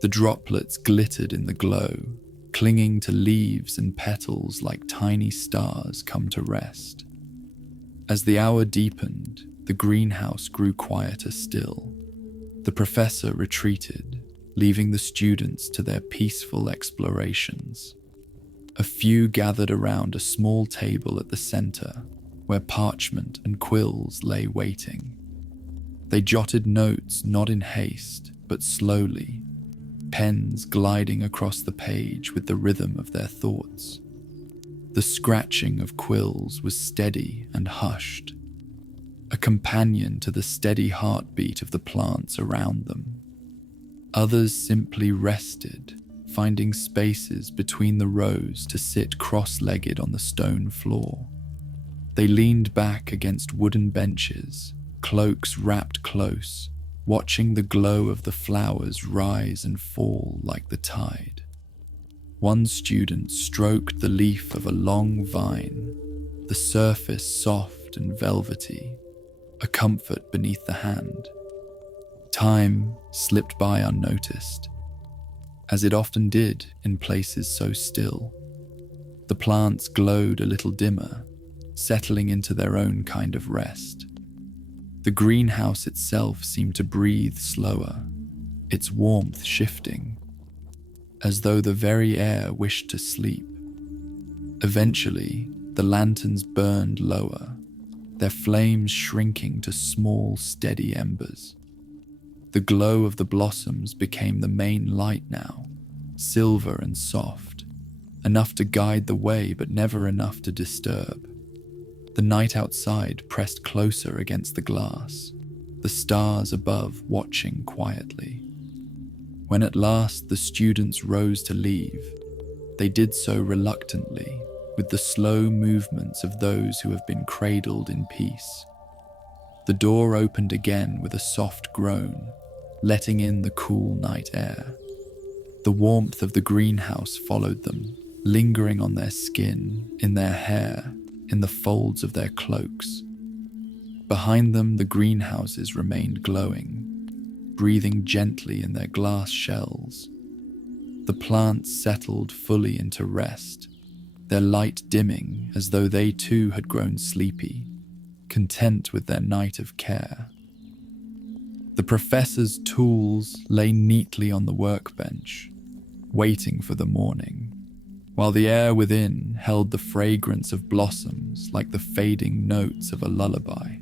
The droplets glittered in the glow, clinging to leaves and petals like tiny stars come to rest. As the hour deepened, the greenhouse grew quieter still. The professor retreated, leaving the students to their peaceful explorations. A few gathered around a small table at the center, where parchment and quills lay waiting. They jotted notes not in haste, but slowly, pens gliding across the page with the rhythm of their thoughts. The scratching of quills was steady and hushed, a companion to the steady heartbeat of the plants around them. Others simply rested, finding spaces between the rows to sit cross-legged on the stone floor. They leaned back against wooden benches, cloaks wrapped close, watching the glow of the flowers rise and fall like the tide. One student stroked the leaf of a long vine, the surface soft and velvety, a comfort beneath the hand. Time slipped by unnoticed, as it often did in places so still. The plants glowed a little dimmer, settling into their own kind of rest. The greenhouse itself seemed to breathe slower, its warmth shifting, as though the very air wished to sleep. Eventually, the lanterns burned lower, their flames shrinking to small, steady embers. The glow of the blossoms became the main light now, silver and soft, enough to guide the way but never enough to disturb. The night outside pressed closer against the glass, the stars above watching quietly. When at last the students rose to leave, they did so reluctantly, with the slow movements of those who have been cradled in peace. The door opened again with a soft groan, letting in the cool night air. The warmth of the greenhouse followed them, lingering on their skin, in their hair, in the folds of their cloaks. Behind them, the greenhouses remained glowing, breathing gently in their glass shells. The plants settled fully into rest, their light dimming as though they too had grown sleepy, content with their night of care. The professor's tools lay neatly on the workbench, waiting for the morning, while the air within held the fragrance of blossoms like the fading notes of a lullaby.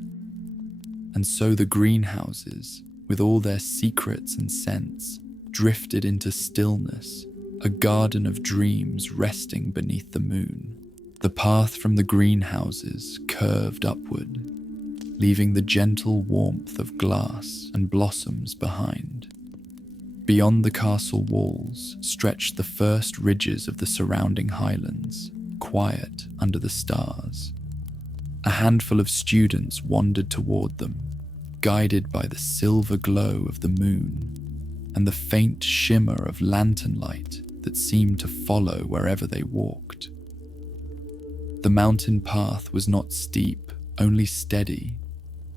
And so the greenhouses, with all their secrets and scents, drifted into stillness, a garden of dreams resting beneath the moon. The path from the greenhouses curved upward, leaving the gentle warmth of glass and blossoms behind. Beyond the castle walls stretched the first ridges of the surrounding highlands, quiet under the stars. A handful of students wandered toward them, guided by the silver glow of the moon and the faint shimmer of lantern light that seemed to follow wherever they walked. The mountain path was not steep, only steady,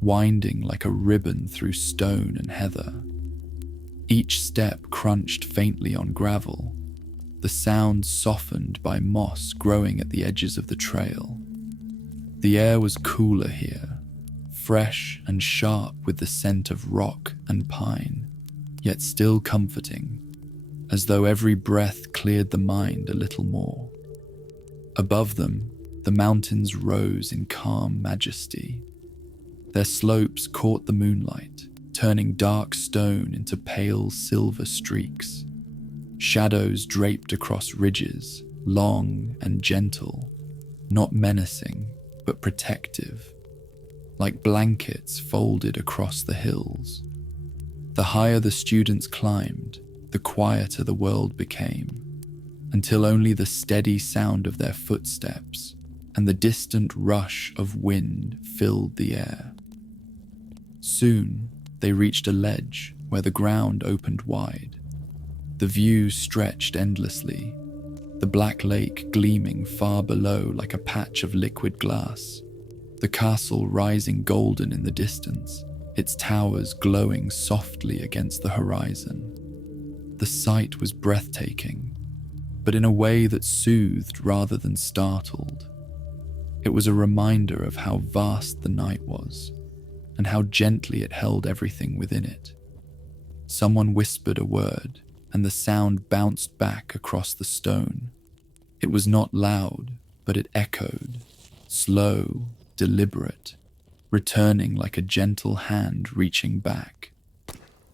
winding like a ribbon through stone and heather. Each step crunched faintly on gravel, the sound softened by moss growing at the edges of the trail. The air was cooler here, fresh and sharp with the scent of rock and pine, yet still comforting, as though every breath cleared the mind a little more. Above them, the mountains rose in calm majesty. Their slopes caught the moonlight, turning dark stone into pale silver streaks. Shadows draped across ridges, long and gentle, not menacing, but protective, like blankets folded across the hills. The higher the students climbed, the quieter the world became, until only the steady sound of their footsteps and the distant rush of wind filled the air. Soon, they reached a ledge where the ground opened wide. The view stretched endlessly, the black lake gleaming far below like a patch of liquid glass, the castle rising golden in the distance, its towers glowing softly against the horizon. The sight was breathtaking, but in a way that soothed rather than startled. It was a reminder of how vast the night was, and how gently it held everything within it. Someone whispered a word, and the sound bounced back across the stone. It was not loud, but it echoed, slow, deliberate, returning like a gentle hand reaching back.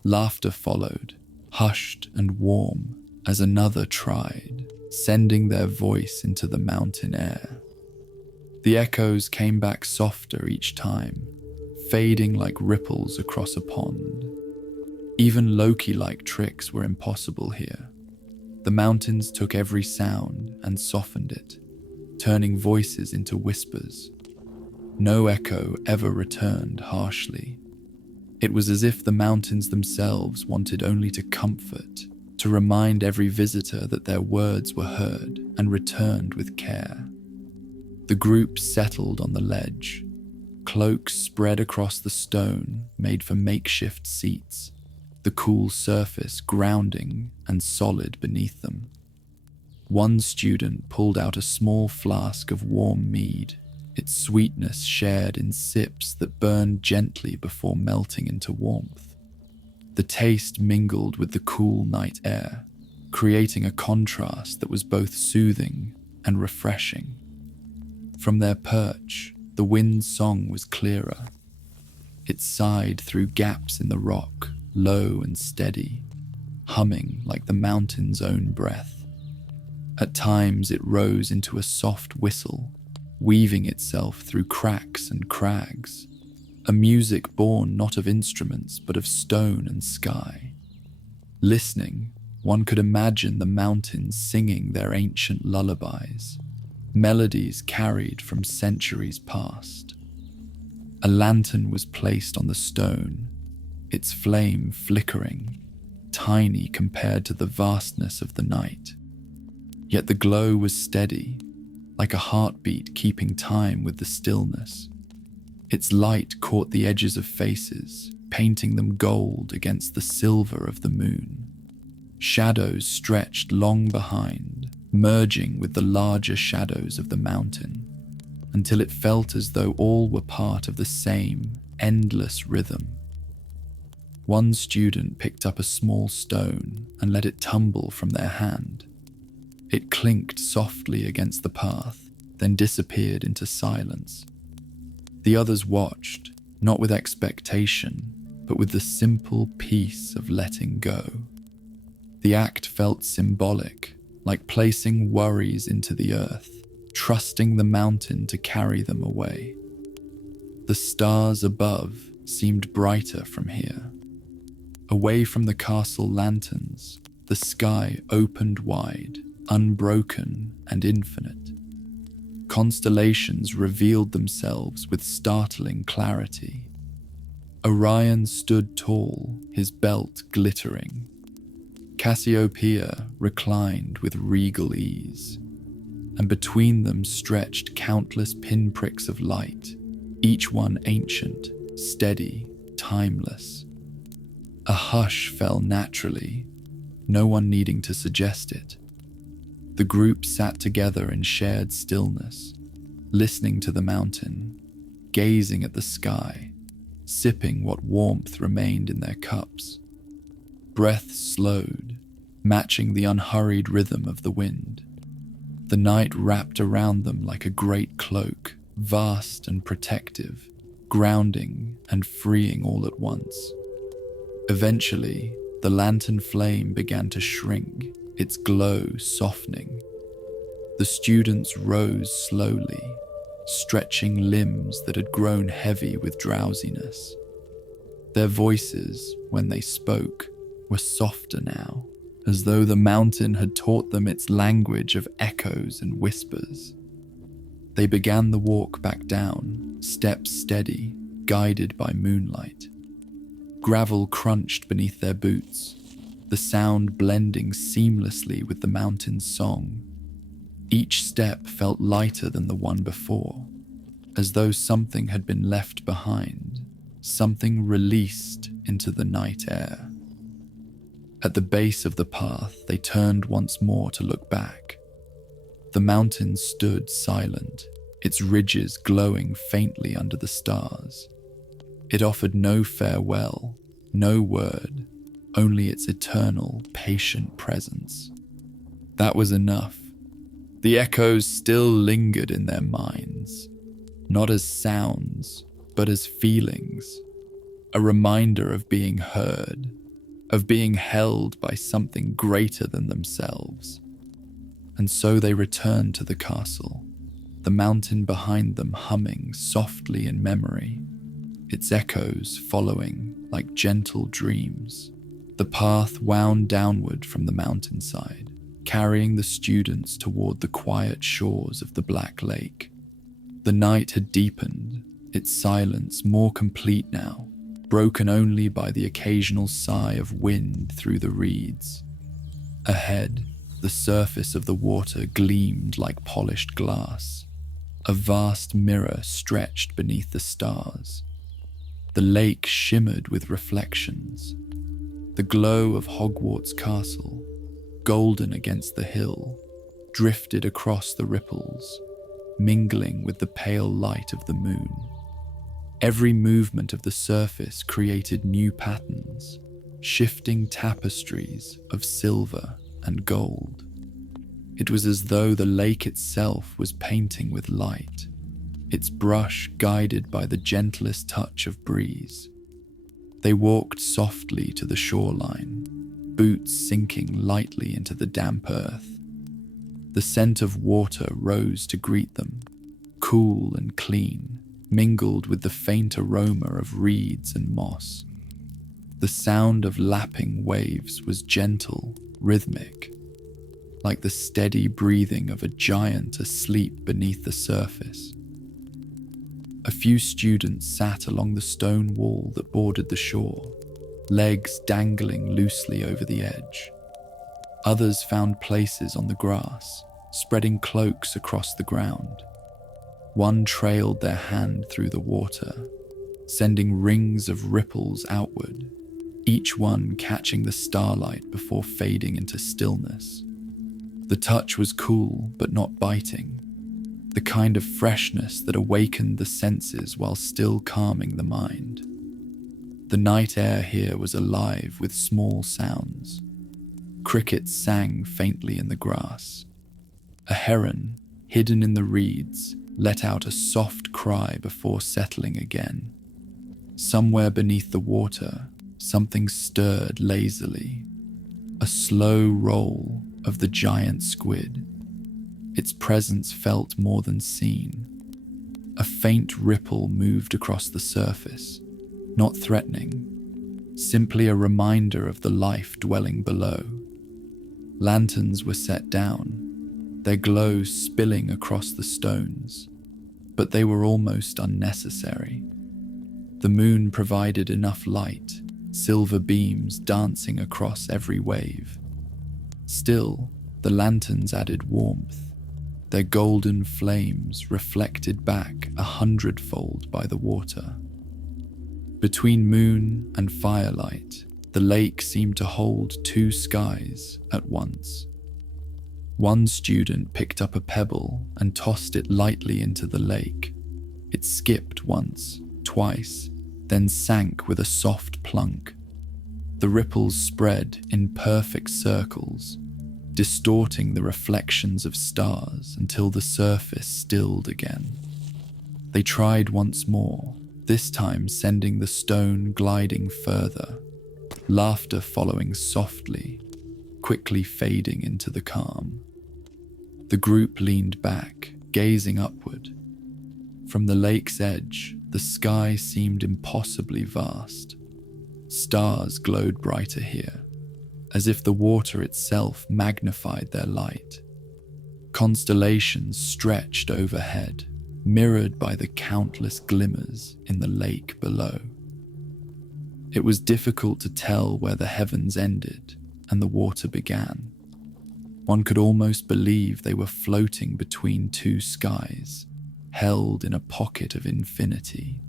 Laughter followed, hushed and warm, as another tried, sending their voice into the mountain air. The echoes came back softer each time, fading like ripples across a pond. Even Loki-like tricks were impossible here. The mountains took every sound and softened it, turning voices into whispers. No echo ever returned harshly. It was as if the mountains themselves wanted only to comfort, to remind every visitor that their words were heard and returned with care. The group settled on the ledge. Cloaks spread across the stone made for makeshift seats, the cool surface grounding and solid beneath them. One student pulled out a small flask of warm mead, its sweetness shared in sips that burned gently before melting into warmth. The taste mingled with the cool night air, creating a contrast that was both soothing and refreshing. From their perch, the wind's song was clearer. It sighed through gaps in the rock, low and steady, humming like the mountain's own breath. At times it rose into a soft whistle, weaving itself through cracks and crags, a music born not of instruments but of stone and sky. Listening, one could imagine the mountains singing their ancient lullabies, melodies carried from centuries past. A lantern was placed on the stone, its flame flickering, tiny compared to the vastness of the night. Yet the glow was steady, like a heartbeat keeping time with the stillness. Its light caught the edges of faces, painting them gold against the silver of the moon. Shadows stretched long behind, merging with the larger shadows of the mountain, until it felt as though all were part of the same endless rhythm. One student picked up a small stone and let it tumble from their hand. It clinked softly against the path, then disappeared into silence. The others watched, not with expectation, but with the simple peace of letting go. The act felt symbolic, like placing worries into the earth, trusting the mountain to carry them away. The stars above seemed brighter from here. Away from the castle lanterns, the sky opened wide, unbroken and infinite. Constellations revealed themselves with startling clarity. Orion stood tall, his belt glittering. Cassiopeia reclined with regal ease, and between them stretched countless pinpricks of light, each one ancient, steady, timeless. A hush fell naturally, no one needing to suggest it. The group sat together in shared stillness, listening to the mountain, gazing at the sky, sipping what warmth remained in their cups. Breath slowed, matching the unhurried rhythm of the wind. The night wrapped around them like a great cloak, vast and protective, grounding and freeing all at once. Eventually, the lantern flame began to shrink, its glow softening. The students rose slowly, stretching limbs that had grown heavy with drowsiness. Their voices, when they spoke, were softer now, as though the mountain had taught them its language of echoes and whispers. They began the walk back down, steps steady, guided by moonlight. Gravel crunched beneath their boots, the sound blending seamlessly with the mountain's song. Each step felt lighter than the one before, as though something had been left behind, something released into the night air. At the base of the path, they turned once more to look back. The mountain stood silent, its ridges glowing faintly under the stars. It offered no farewell, no word, only its eternal, patient presence. That was enough. The echoes still lingered in their minds, not as sounds, but as feelings, a reminder of being heard, of being held by something greater than themselves. And so they returned to the castle, the mountain behind them humming softly in memory, its echoes following like gentle dreams. The path wound downward from the mountainside, carrying the students toward the quiet shores of the Black Lake. The night had deepened, its silence more complete now, broken only by the occasional sigh of wind through the reeds. Ahead, the surface of the water gleamed like polished glass. A vast mirror stretched beneath the stars. The lake shimmered with reflections. The glow of Hogwarts castle, golden against the hill, drifted across the ripples, mingling with the pale light of the moon. Every movement of the surface created new patterns, shifting tapestries of silver and gold. It was as though the lake itself was painting with light, its brush guided by the gentlest touch of breeze. They walked softly to the shoreline, boots sinking lightly into the damp earth. The scent of water rose to greet them, cool and clean, mingled with the faint aroma of reeds and moss. The sound of lapping waves was gentle, rhythmic, like the steady breathing of a giant asleep beneath the surface. A few students sat along the stone wall that bordered the shore, legs dangling loosely over the edge. Others found places on the grass, spreading cloaks across the ground. One trailed their hand through the water, sending rings of ripples outward, each one catching the starlight before fading into stillness. The touch was cool but not biting, the kind of freshness that awakened the senses while still calming the mind. The night air here was alive with small sounds. Crickets sang faintly in the grass. A heron, hidden in the reeds, let out a soft cry before settling again. Somewhere beneath the water, something stirred lazily, a slow roll of the giant squid. Its presence felt more than seen. A faint ripple moved across the surface, not threatening, simply a reminder of the life dwelling below. Lanterns were set down, their glow spilling across the stones, but they were almost unnecessary. The moon provided enough light, silver beams dancing across every wave. Still, the lanterns added warmth, their golden flames reflected back 100-fold by the water. Between moon and firelight, the lake seemed to hold two skies at once. One student picked up a pebble and tossed it lightly into the lake. It skipped once, twice, then sank with a soft plunk. The ripples spread in perfect circles, distorting the reflections of stars until the surface stilled again. They tried once more, this time sending the stone gliding further. laughter following softly, quickly fading into the calm. The group leaned back, gazing upward. From the lake's edge, the sky seemed impossibly vast. Stars glowed brighter here, as if the water itself magnified their light. Constellations stretched overhead, mirrored by the countless glimmers in the lake below. It was difficult to tell where the heavens ended and the water began. One could almost believe they were floating between two skies, held in a pocket of infinity.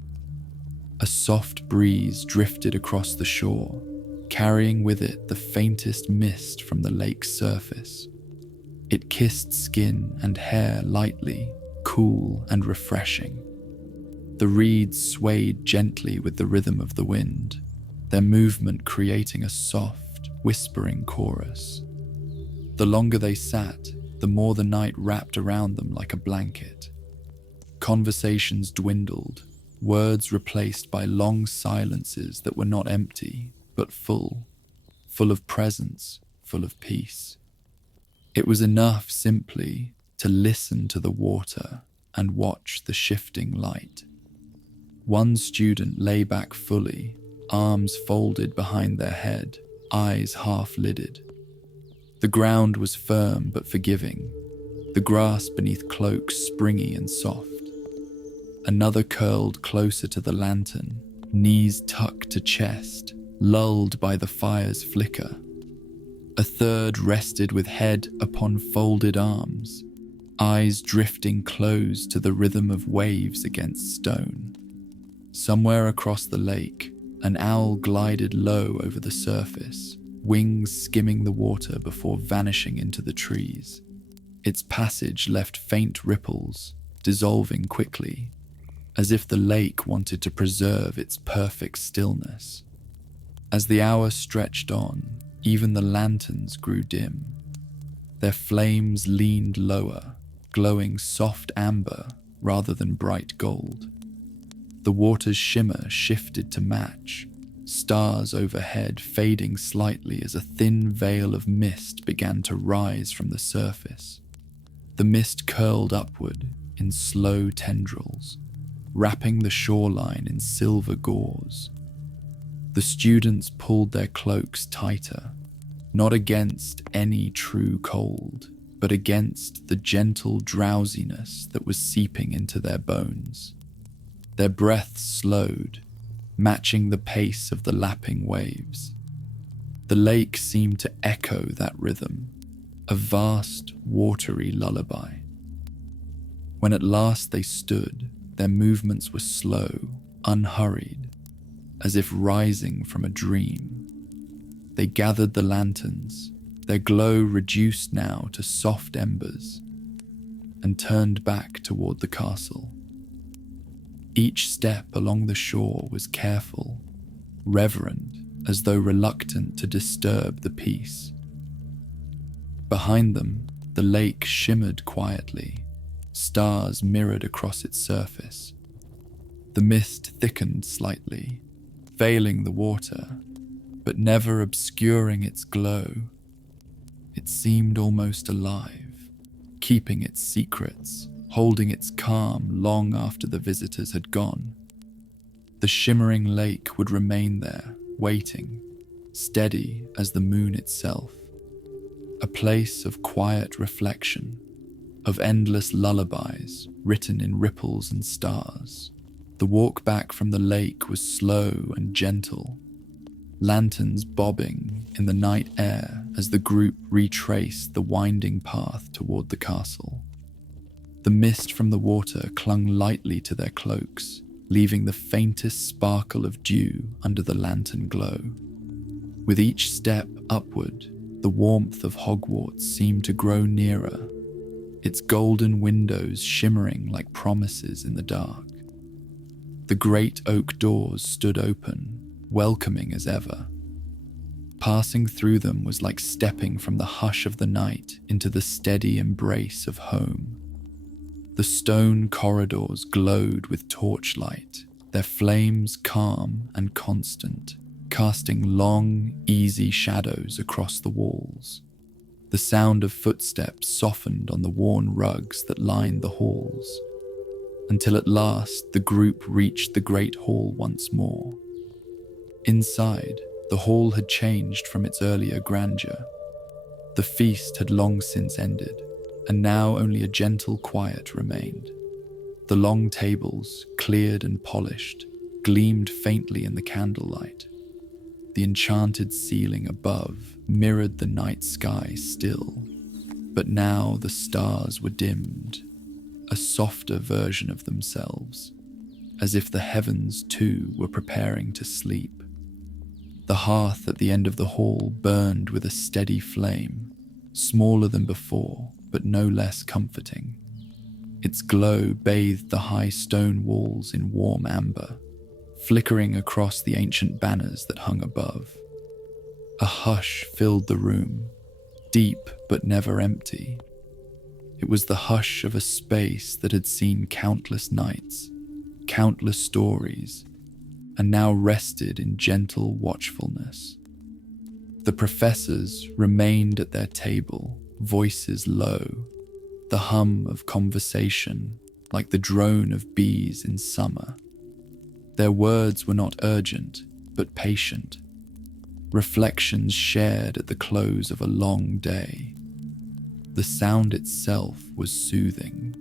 A soft breeze drifted across the shore, carrying with it the faintest mist from the lake's surface. It kissed skin and hair lightly, cool and refreshing. The reeds swayed gently with the rhythm of the wind, their movement creating a soft, whispering chorus. The longer they sat, the more the night wrapped around them like a blanket. Conversations dwindled, words replaced by long silences that were not empty, but full of presence, full of peace. It was enough simply to listen to the water and watch the shifting light. One student lay back fully, arms folded behind their head, eyes half-lidded. The ground was firm but forgiving, the grass beneath cloaks springy and soft. Another curled closer to the lantern, knees tucked to chest, lulled by the fire's flicker. A third rested with head upon folded arms, eyes drifting close to the rhythm of waves against stone. Somewhere across the lake, an owl glided low over the surface, wings skimming the water before vanishing into the trees. Its passage left faint ripples, dissolving quickly, as if the lake wanted to preserve its perfect stillness. As the hour stretched on, even the lanterns grew dim. Their flames leaned lower, glowing soft amber rather than bright gold. The water's shimmer shifted to match, stars overhead fading slightly as a thin veil of mist began to rise from the surface. The mist curled upward in slow tendrils, wrapping the shoreline in silver gauze. The students pulled their cloaks tighter, not against any true cold, but against the gentle drowsiness that was seeping into their bones. Their breaths slowed, matching the pace of the lapping waves. The lake seemed to echo that rhythm, a vast, watery lullaby. When at last they stood, their movements were slow, unhurried, as if rising from a dream. They gathered the lanterns, their glow reduced now to soft embers, and turned back toward the castle. Each step along the shore was careful, reverent, as though reluctant to disturb the peace. Behind them, the lake shimmered quietly, stars mirrored across its surface. The mist thickened slightly, veiling the water, but never obscuring its glow. It seemed almost alive, keeping its secrets, holding its calm long after the visitors had gone. The shimmering lake would remain there, waiting, steady as the moon itself, a place of quiet reflection, of endless lullabies written in ripples and stars. The walk back from the lake was slow and gentle, lanterns bobbing in the night air as the group retraced the winding path toward the castle. The mist from the water clung lightly to their cloaks, leaving the faintest sparkle of dew under the lantern glow. With each step upward, the warmth of Hogwarts seemed to grow nearer, its golden windows shimmering like promises in the dark. The great oak doors stood open, welcoming as ever. Passing through them was like stepping from the hush of the night into the steady embrace of home. The stone corridors glowed with torchlight, their flames calm and constant, casting long, easy shadows across the walls. The sound of footsteps softened on the worn rugs that lined the halls, until at last the group reached the great hall once more. Inside, the hall had changed from its earlier grandeur. The feast had long since ended, and now only a gentle quiet remained. The long tables, cleared and polished, gleamed faintly in the candlelight. The enchanted ceiling above mirrored the night sky still, but now the stars were dimmed, a softer version of themselves, as if the heavens too were preparing to sleep. The hearth at the end of the hall burned with a steady flame, smaller than before, but no less comforting. Its glow bathed the high stone walls in warm amber, flickering across the ancient banners that hung above. A hush filled the room, deep but never empty. It was the hush of a space that had seen countless nights, countless stories, and now rested in gentle watchfulness. The professors remained at their table, voices low, the hum of conversation like the drone of bees in summer. Their words were not urgent, but patient, reflections shared at the close of a long day. The sound itself was soothing,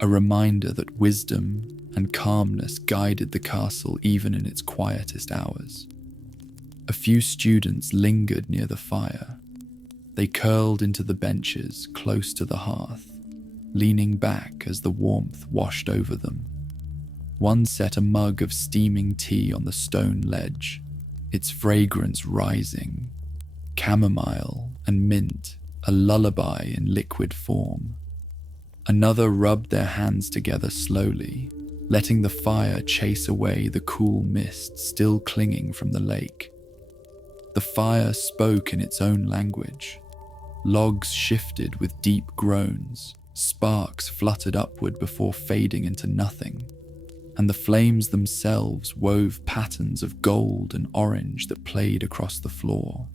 a reminder that wisdom and calmness guided the castle even in its quietest hours. A few students lingered near the fire. They curled into the benches close to the hearth, leaning back as the warmth washed over them. One set a mug of steaming tea on the stone ledge, its fragrance rising, chamomile and mint, a lullaby in liquid form. Another rubbed their hands together slowly, letting the fire chase away the cool mist still clinging from the lake. The fire spoke in its own language. Logs shifted with deep groans, sparks fluttered upward before fading into nothing, and the flames themselves wove patterns of gold and orange that played across the floor.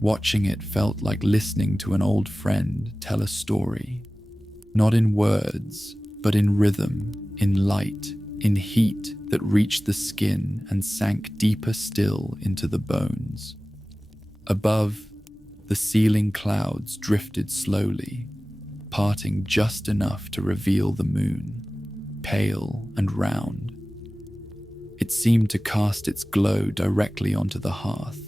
Watching it felt like listening to an old friend tell a story, not in words, but in rhythm, in light, in heat that reached the skin and sank deeper still into the bones. Above, the ceiling clouds drifted slowly, parting just enough to reveal the moon, pale and round. It seemed to cast its glow directly onto the hearth,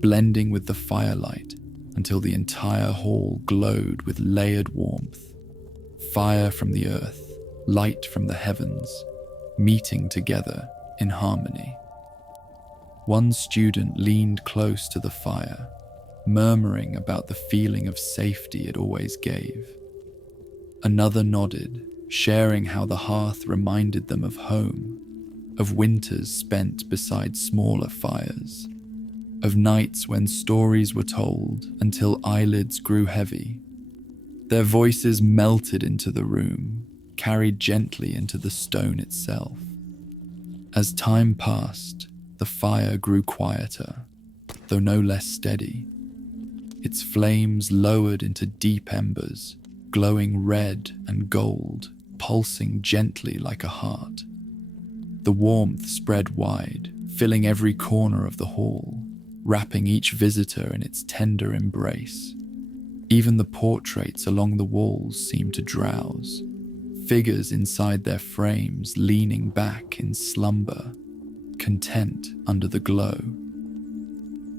blending with the firelight until the entire hall glowed with layered warmth. Fire from the earth, light from the heavens, meeting together in harmony. One student leaned close to the fire, murmuring about the feeling of safety it always gave. Another nodded, sharing how the hearth reminded them of home, of winters spent beside smaller fires, of nights when stories were told until eyelids grew heavy. Their voices melted into the room, carried gently into the stone itself. As time passed, the fire grew quieter, though no less steady. Its flames lowered into deep embers, glowing red and gold, pulsing gently like a heart. The warmth spread wide, filling every corner of the hall, wrapping each visitor in its tender embrace. Even the portraits along the walls seemed to drowse, figures inside their frames leaning back in slumber, content under the glow.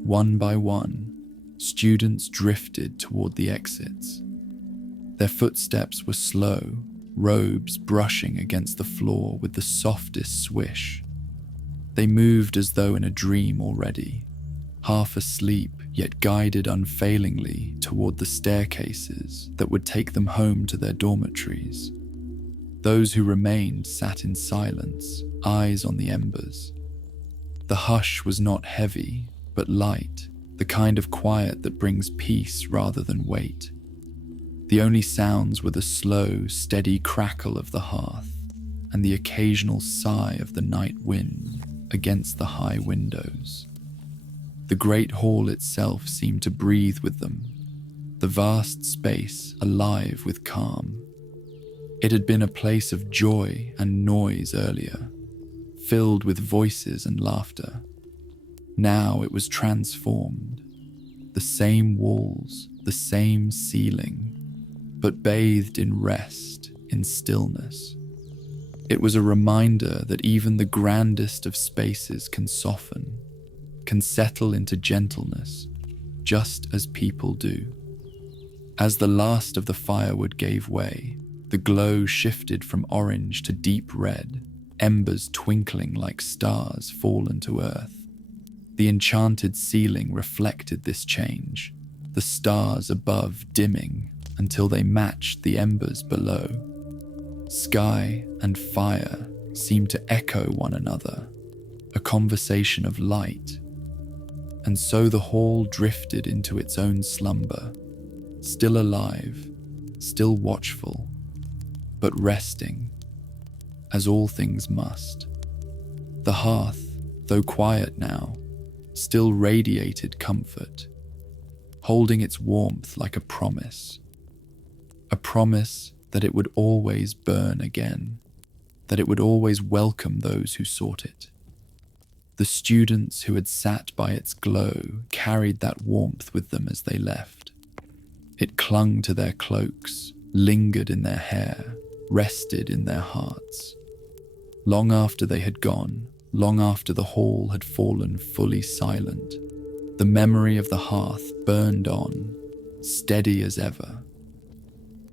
One by one, students drifted toward the exits. Their footsteps were slow, robes brushing against the floor with the softest swish. They moved as though in a dream already, half asleep yet guided unfailingly toward the staircases that would take them home to their dormitories. Those who remained sat in silence, eyes on the embers. The hush was not heavy, but light, the kind of quiet that brings peace rather than weight. The only sounds were the slow, steady crackle of the hearth and the occasional sigh of the night wind against the high windows. The great hall itself seemed to breathe with them, the vast space alive with calm. It had been a place of joy and noise earlier, filled with voices and laughter. Now it was transformed. The same walls, the same ceiling, but bathed in rest, in stillness. It was a reminder that even the grandest of spaces can soften, can settle into gentleness, just as people do. As the last of the firewood gave way, the glow shifted from orange to deep red, embers twinkling like stars fallen to earth. The enchanted ceiling reflected this change, the stars above dimming until they matched the embers below. Sky and fire seemed to echo one another, a conversation of light. And so the hall drifted into its own slumber, still alive, still watchful, but resting, as all things must. The hearth, though quiet now, still radiated comfort, holding its warmth like a promise that it would always burn again, that it would always welcome those who sought it. The students who had sat by its glow carried that warmth with them as they left. It clung to their cloaks, lingered in their hair, rested in their hearts. Long after they had gone, long after the hall had fallen fully silent, the memory of the hearth burned on, steady as ever.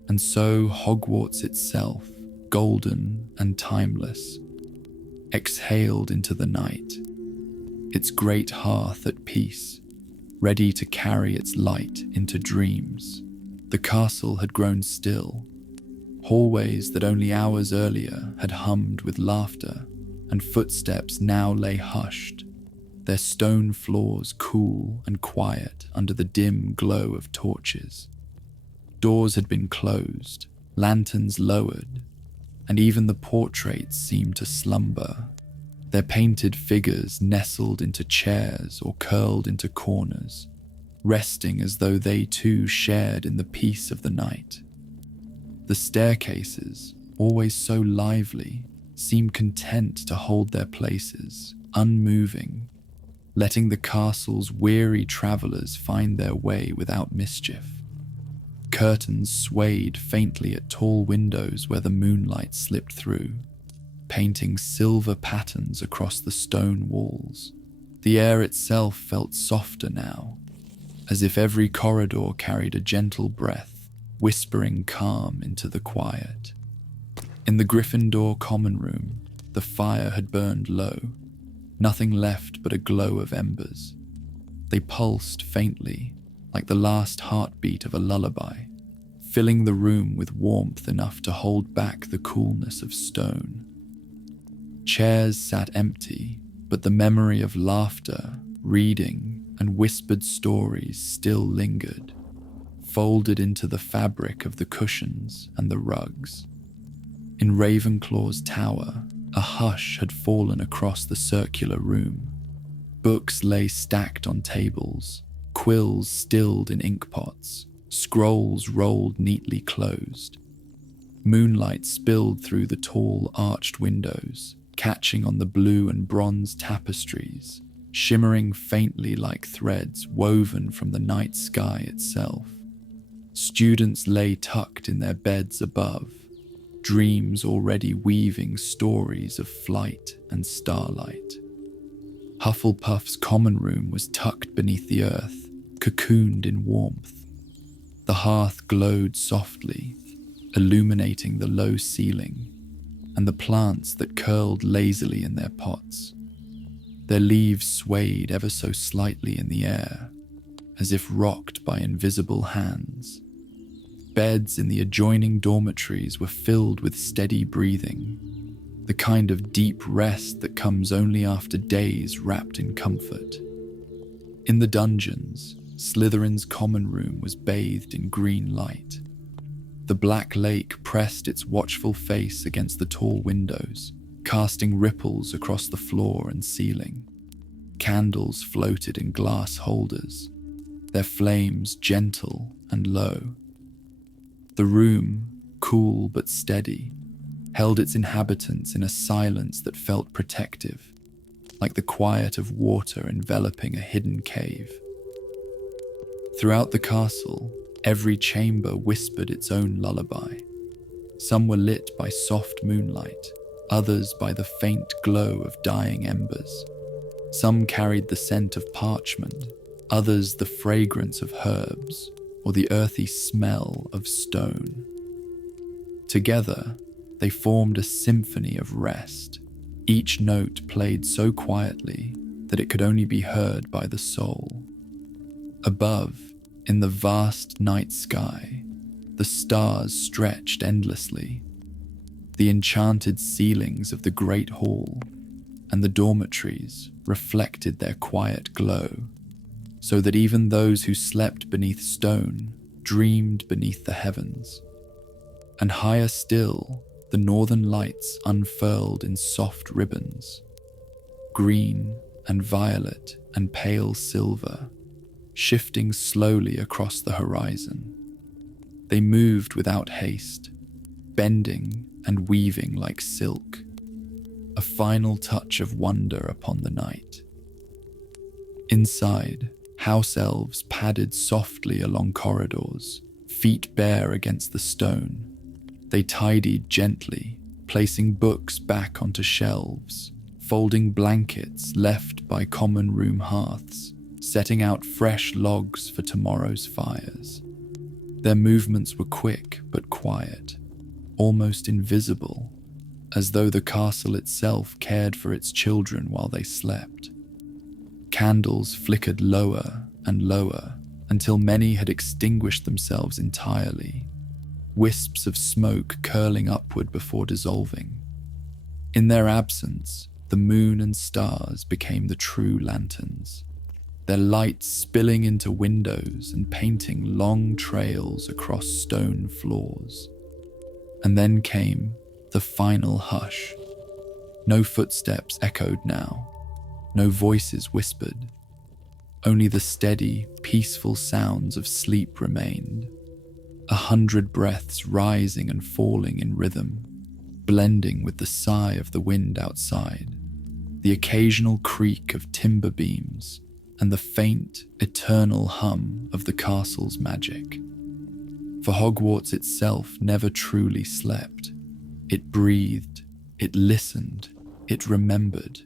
And so Hogwarts itself, golden and timeless, exhaled into the night, its great hearth at peace, ready to carry its light into dreams. The castle had grown still. Hallways that only hours earlier had hummed with laughter and footsteps now lay hushed, their stone floors cool and quiet under the dim glow of torches. Doors had been closed, lanterns lowered, and even the portraits seemed to slumber, their painted figures nestled into chairs or curled into corners, resting as though they too shared in the peace of the night. The staircases, always so lively, seemed content to hold their places, unmoving, letting the castle's weary travelers find their way without mischief. Curtains swayed faintly at tall windows where the moonlight slipped through, painting silver patterns across the stone walls. The air itself felt softer now, as if every corridor carried a gentle breath, whispering calm into the quiet. In the Gryffindor common room, the fire had burned low, nothing left but a glow of embers. They pulsed faintly, like the last heartbeat of a lullaby, filling the room with warmth enough to hold back the coolness of stone. Chairs sat empty, but the memory of laughter, reading, and whispered stories still lingered, folded into the fabric of the cushions and the rugs. In Ravenclaw's tower, a hush had fallen across the circular room. Books lay stacked on tables, quills stilled in inkpots, scrolls rolled neatly closed. Moonlight spilled through the tall arched windows, catching on the blue and bronze tapestries, shimmering faintly like threads woven from the night sky itself. Students lay tucked in their beds above, dreams already weaving stories of flight and starlight. Hufflepuff's common room was tucked beneath the earth, cocooned in warmth. The hearth glowed softly, illuminating the low ceiling, and the plants that curled lazily in their pots. Their leaves swayed ever so slightly in the air, as if rocked by invisible hands. Beds in the adjoining dormitories were filled with steady breathing, the kind of deep rest that comes only after days wrapped in comfort. In the dungeons, Slytherin's common room was bathed in green light. The black lake pressed its watchful face against the tall windows, casting ripples across the floor and ceiling. Candles floated in glass holders, their flames gentle and low. The room, cool but steady, held its inhabitants in a silence that felt protective, like the quiet of water enveloping a hidden cave. Throughout the castle, every chamber whispered its own lullaby. Some were lit by soft moonlight, others by the faint glow of dying embers. Some carried the scent of parchment, others the fragrance of herbs, or the earthy smell of stone. Together, they formed a symphony of rest, each note played so quietly that it could only be heard by the soul. Above, in the vast night sky, the stars stretched endlessly. The enchanted ceilings of the great hall and the dormitories reflected their quiet glow, so that even those who slept beneath stone dreamed beneath the heavens. And higher still, the northern lights unfurled in soft ribbons, green and violet and pale silver, shifting slowly across the horizon. They moved without haste, bending and weaving like silk, a final touch of wonder upon the night. Inside, house elves padded softly along corridors, feet bare against the stone. They tidied gently, placing books back onto shelves, folding blankets left by common room hearths, setting out fresh logs for tomorrow's fires. Their movements were quick but quiet, almost invisible, as though the castle itself cared for its children while they slept. Candles flickered lower and lower until many had extinguished themselves entirely, wisps of smoke curling upward before dissolving. In their absence, the moon and stars became the true lanterns, their light spilling into windows and painting long trails across stone floors. And then came the final hush. No footsteps echoed now, no voices whispered. Only the steady, peaceful sounds of sleep remained, 100 breaths rising and falling in rhythm, blending with the sigh of the wind outside, the occasional creak of timber beams, and the faint, eternal hum of the castle's magic. For Hogwarts itself never truly slept. It breathed, it listened, it remembered.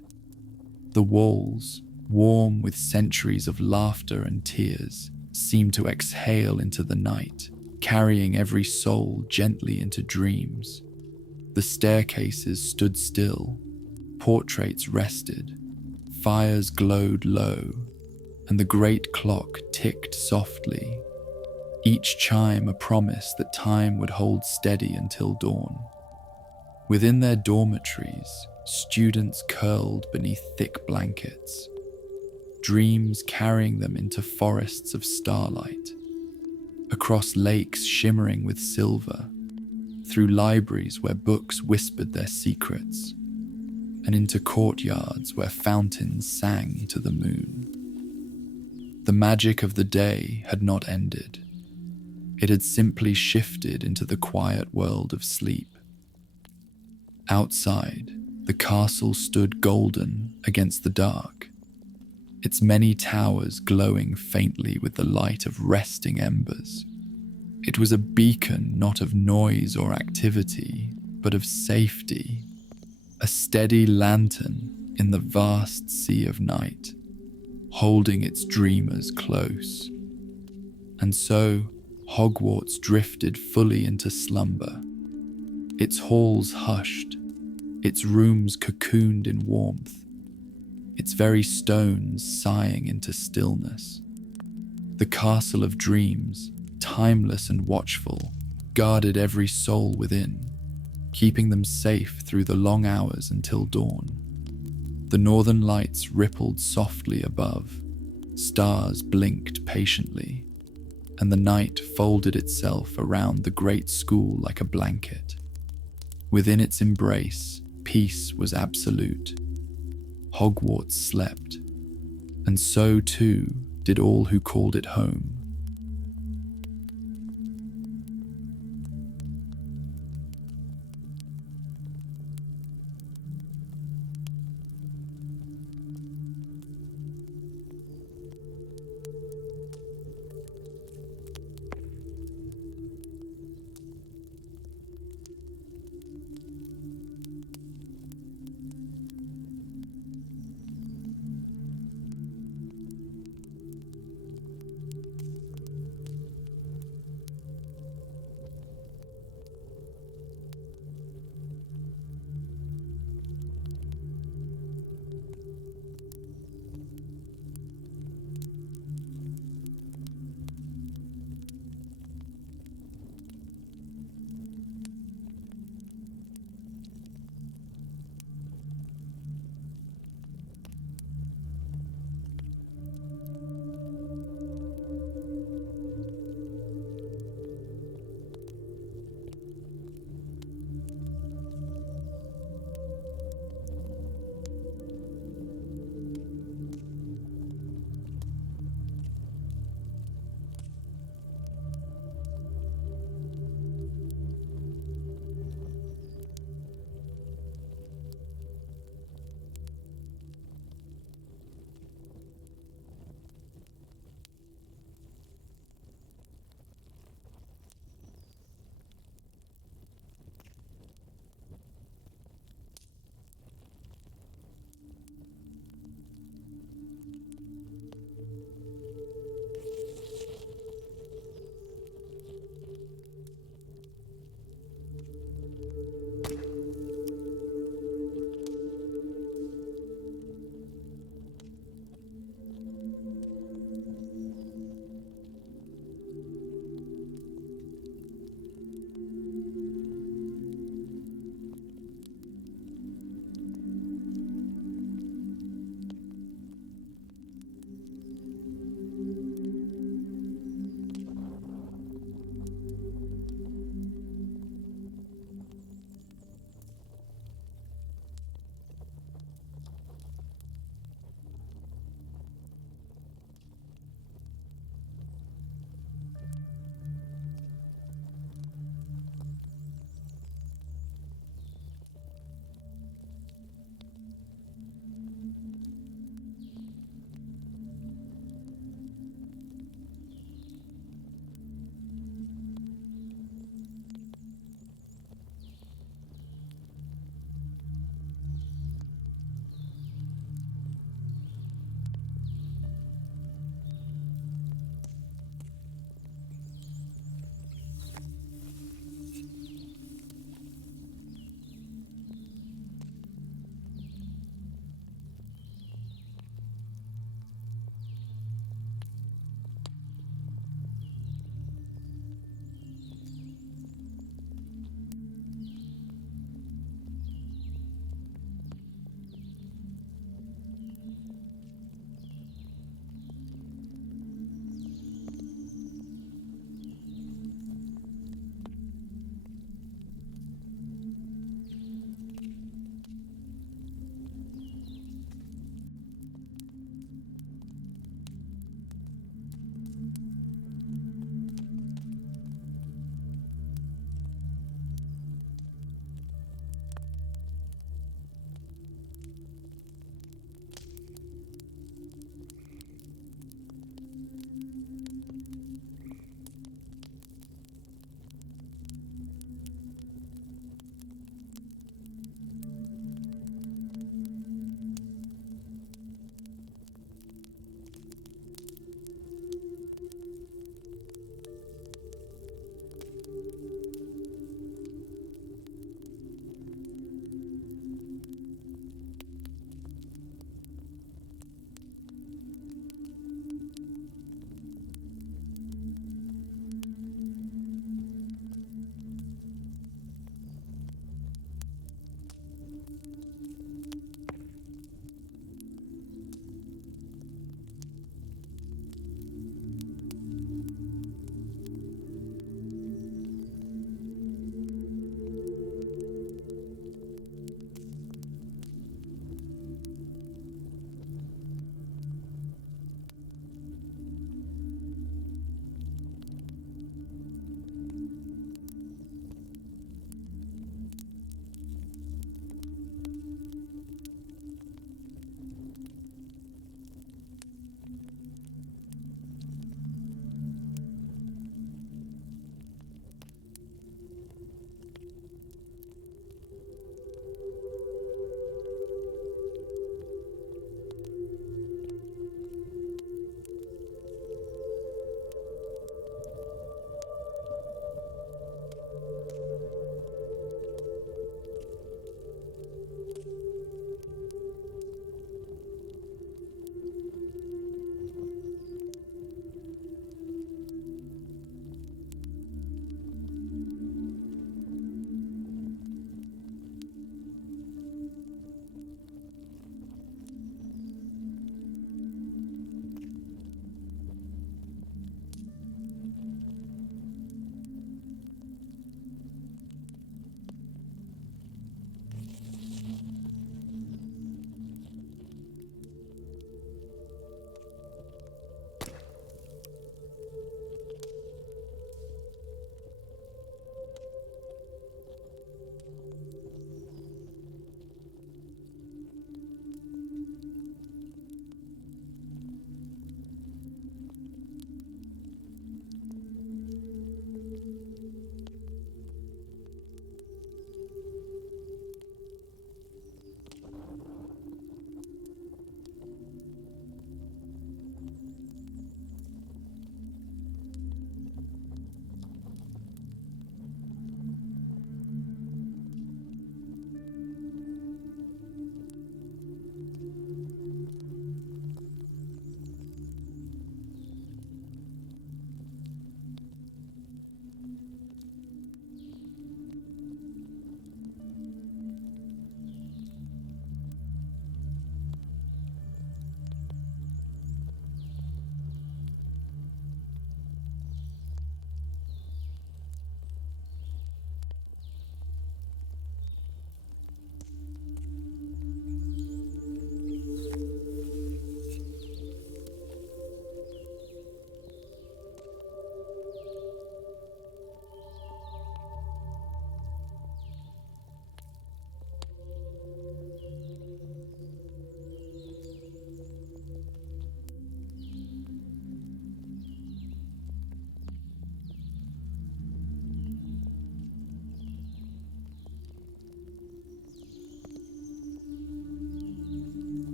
The walls, warm with centuries of laughter and tears, seemed to exhale into the night, carrying every soul gently into dreams. The staircases stood still, portraits rested, fires glowed low, and the great clock ticked softly, each chime a promise that time would hold steady until dawn. Within their dormitories, students curled beneath thick blankets, dreams carrying them into forests of starlight, across lakes shimmering with silver, through libraries where books whispered their secrets, and into courtyards where fountains sang to the moon. The magic of the day had not ended. It had simply shifted into the quiet world of sleep. Outside, the castle stood golden against the dark, its many towers glowing faintly with the light of resting embers. It was a beacon not of noise or activity, but of safety, a steady lantern in the vast sea of night, holding its dreamers close. And so, Hogwarts drifted fully into slumber, its halls hushed, its rooms cocooned in warmth, its very stones sighing into stillness. The castle of dreams, timeless and watchful, guarded every soul within, keeping them safe through the long hours until dawn. The northern lights rippled softly above, stars blinked patiently, and the night folded itself around the great school like a blanket. Within its embrace, peace was absolute. Hogwarts slept, and so too did all who called it home.